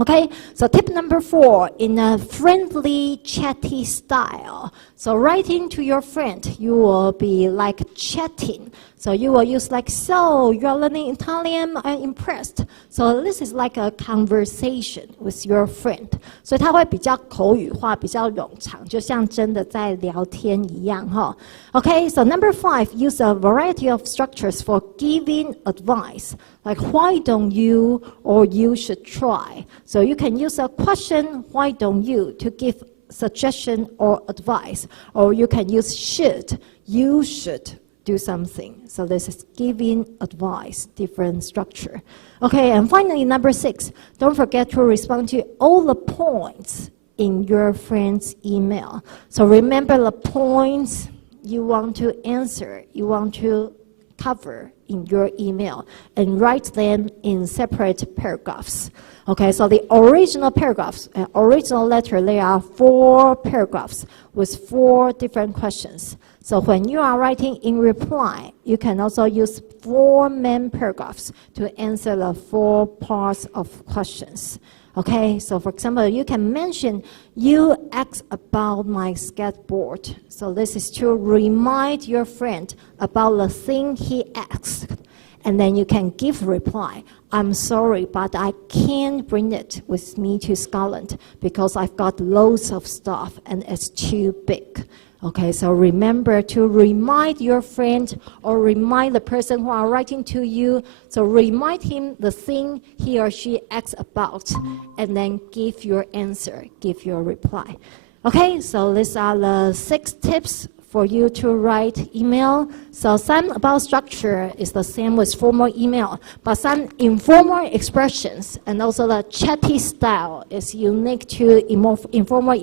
Okay, so tip number 4, in a friendly, chatty style. So writing to your friend, you will be like chatting. So you will use like, so you're learning Italian, I'm impressed. So this is like a conversation with your friend. 所以它会比较口语化，比较冗长，就像真的在聊天一样哈。Okay, so number 5, use a variety of structures for giving advice. Like, why don't you, or you should try. So you can use a question, why don't you, to give suggestion or advice. Or you can use should, you should do something. So this is giving advice, different structure. Okay, and finally, number 6, don't forget to respond to all the points in your friend's email. So remember the points you want to answer, you want to cover in your email, and write them in separate paragraphs. Okay, so the original paragraphs, original letter, there are 4 paragraphs with 4 different questions. So when you are writing in reply, you can also use 4 main paragraphs to answer the 4 parts of questions. Okay, so for example, you can mention, you asked about my skateboard. So this is to remind your friend about the thing he asked. And then you can give reply, I'm sorry, but I can't bring it with me to Scotland because I've got loads of stuff and it's too big. Okay, so remember to remind your friend or remind the person who are writing to you. So remind him the thing he or she asks about and then give your answer, give your reply. Okay, so these are the 6 tips for you to write email. So some about structure is the same with formal email, but some informal expressions and also the chatty style is unique to informal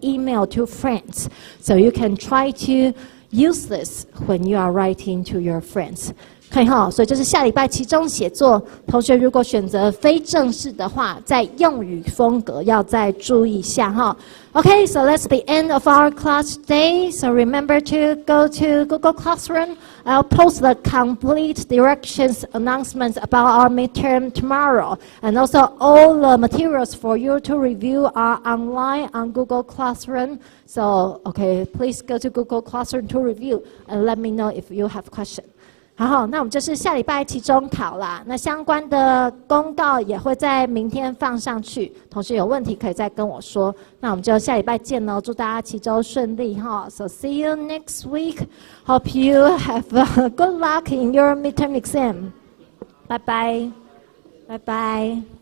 email to friends. So you can try to use this when you are writing to your friends. 看哈，所以就是下礼拜期中写作，同学如果选择非正式的话，在用语风格要再注意一下哈。Okay, so that's the end of our class today. So remember to go to Google Classroom. I'll post the complete directions announcements about our midterm tomorrow. And also all the materials for you to review are online on Google Classroom. So, okay, please go to Google Classroom to review and let me know if you have questions. 好，那我们就是下礼拜期中考啦。那相关的公告也会在明天放上去。同学有问题可以再跟我说。那我们就下礼拜见喽，祝大家期中顺利哈。So see you next week. Hope you have good luck in your midterm exam. Bye bye. Bye bye.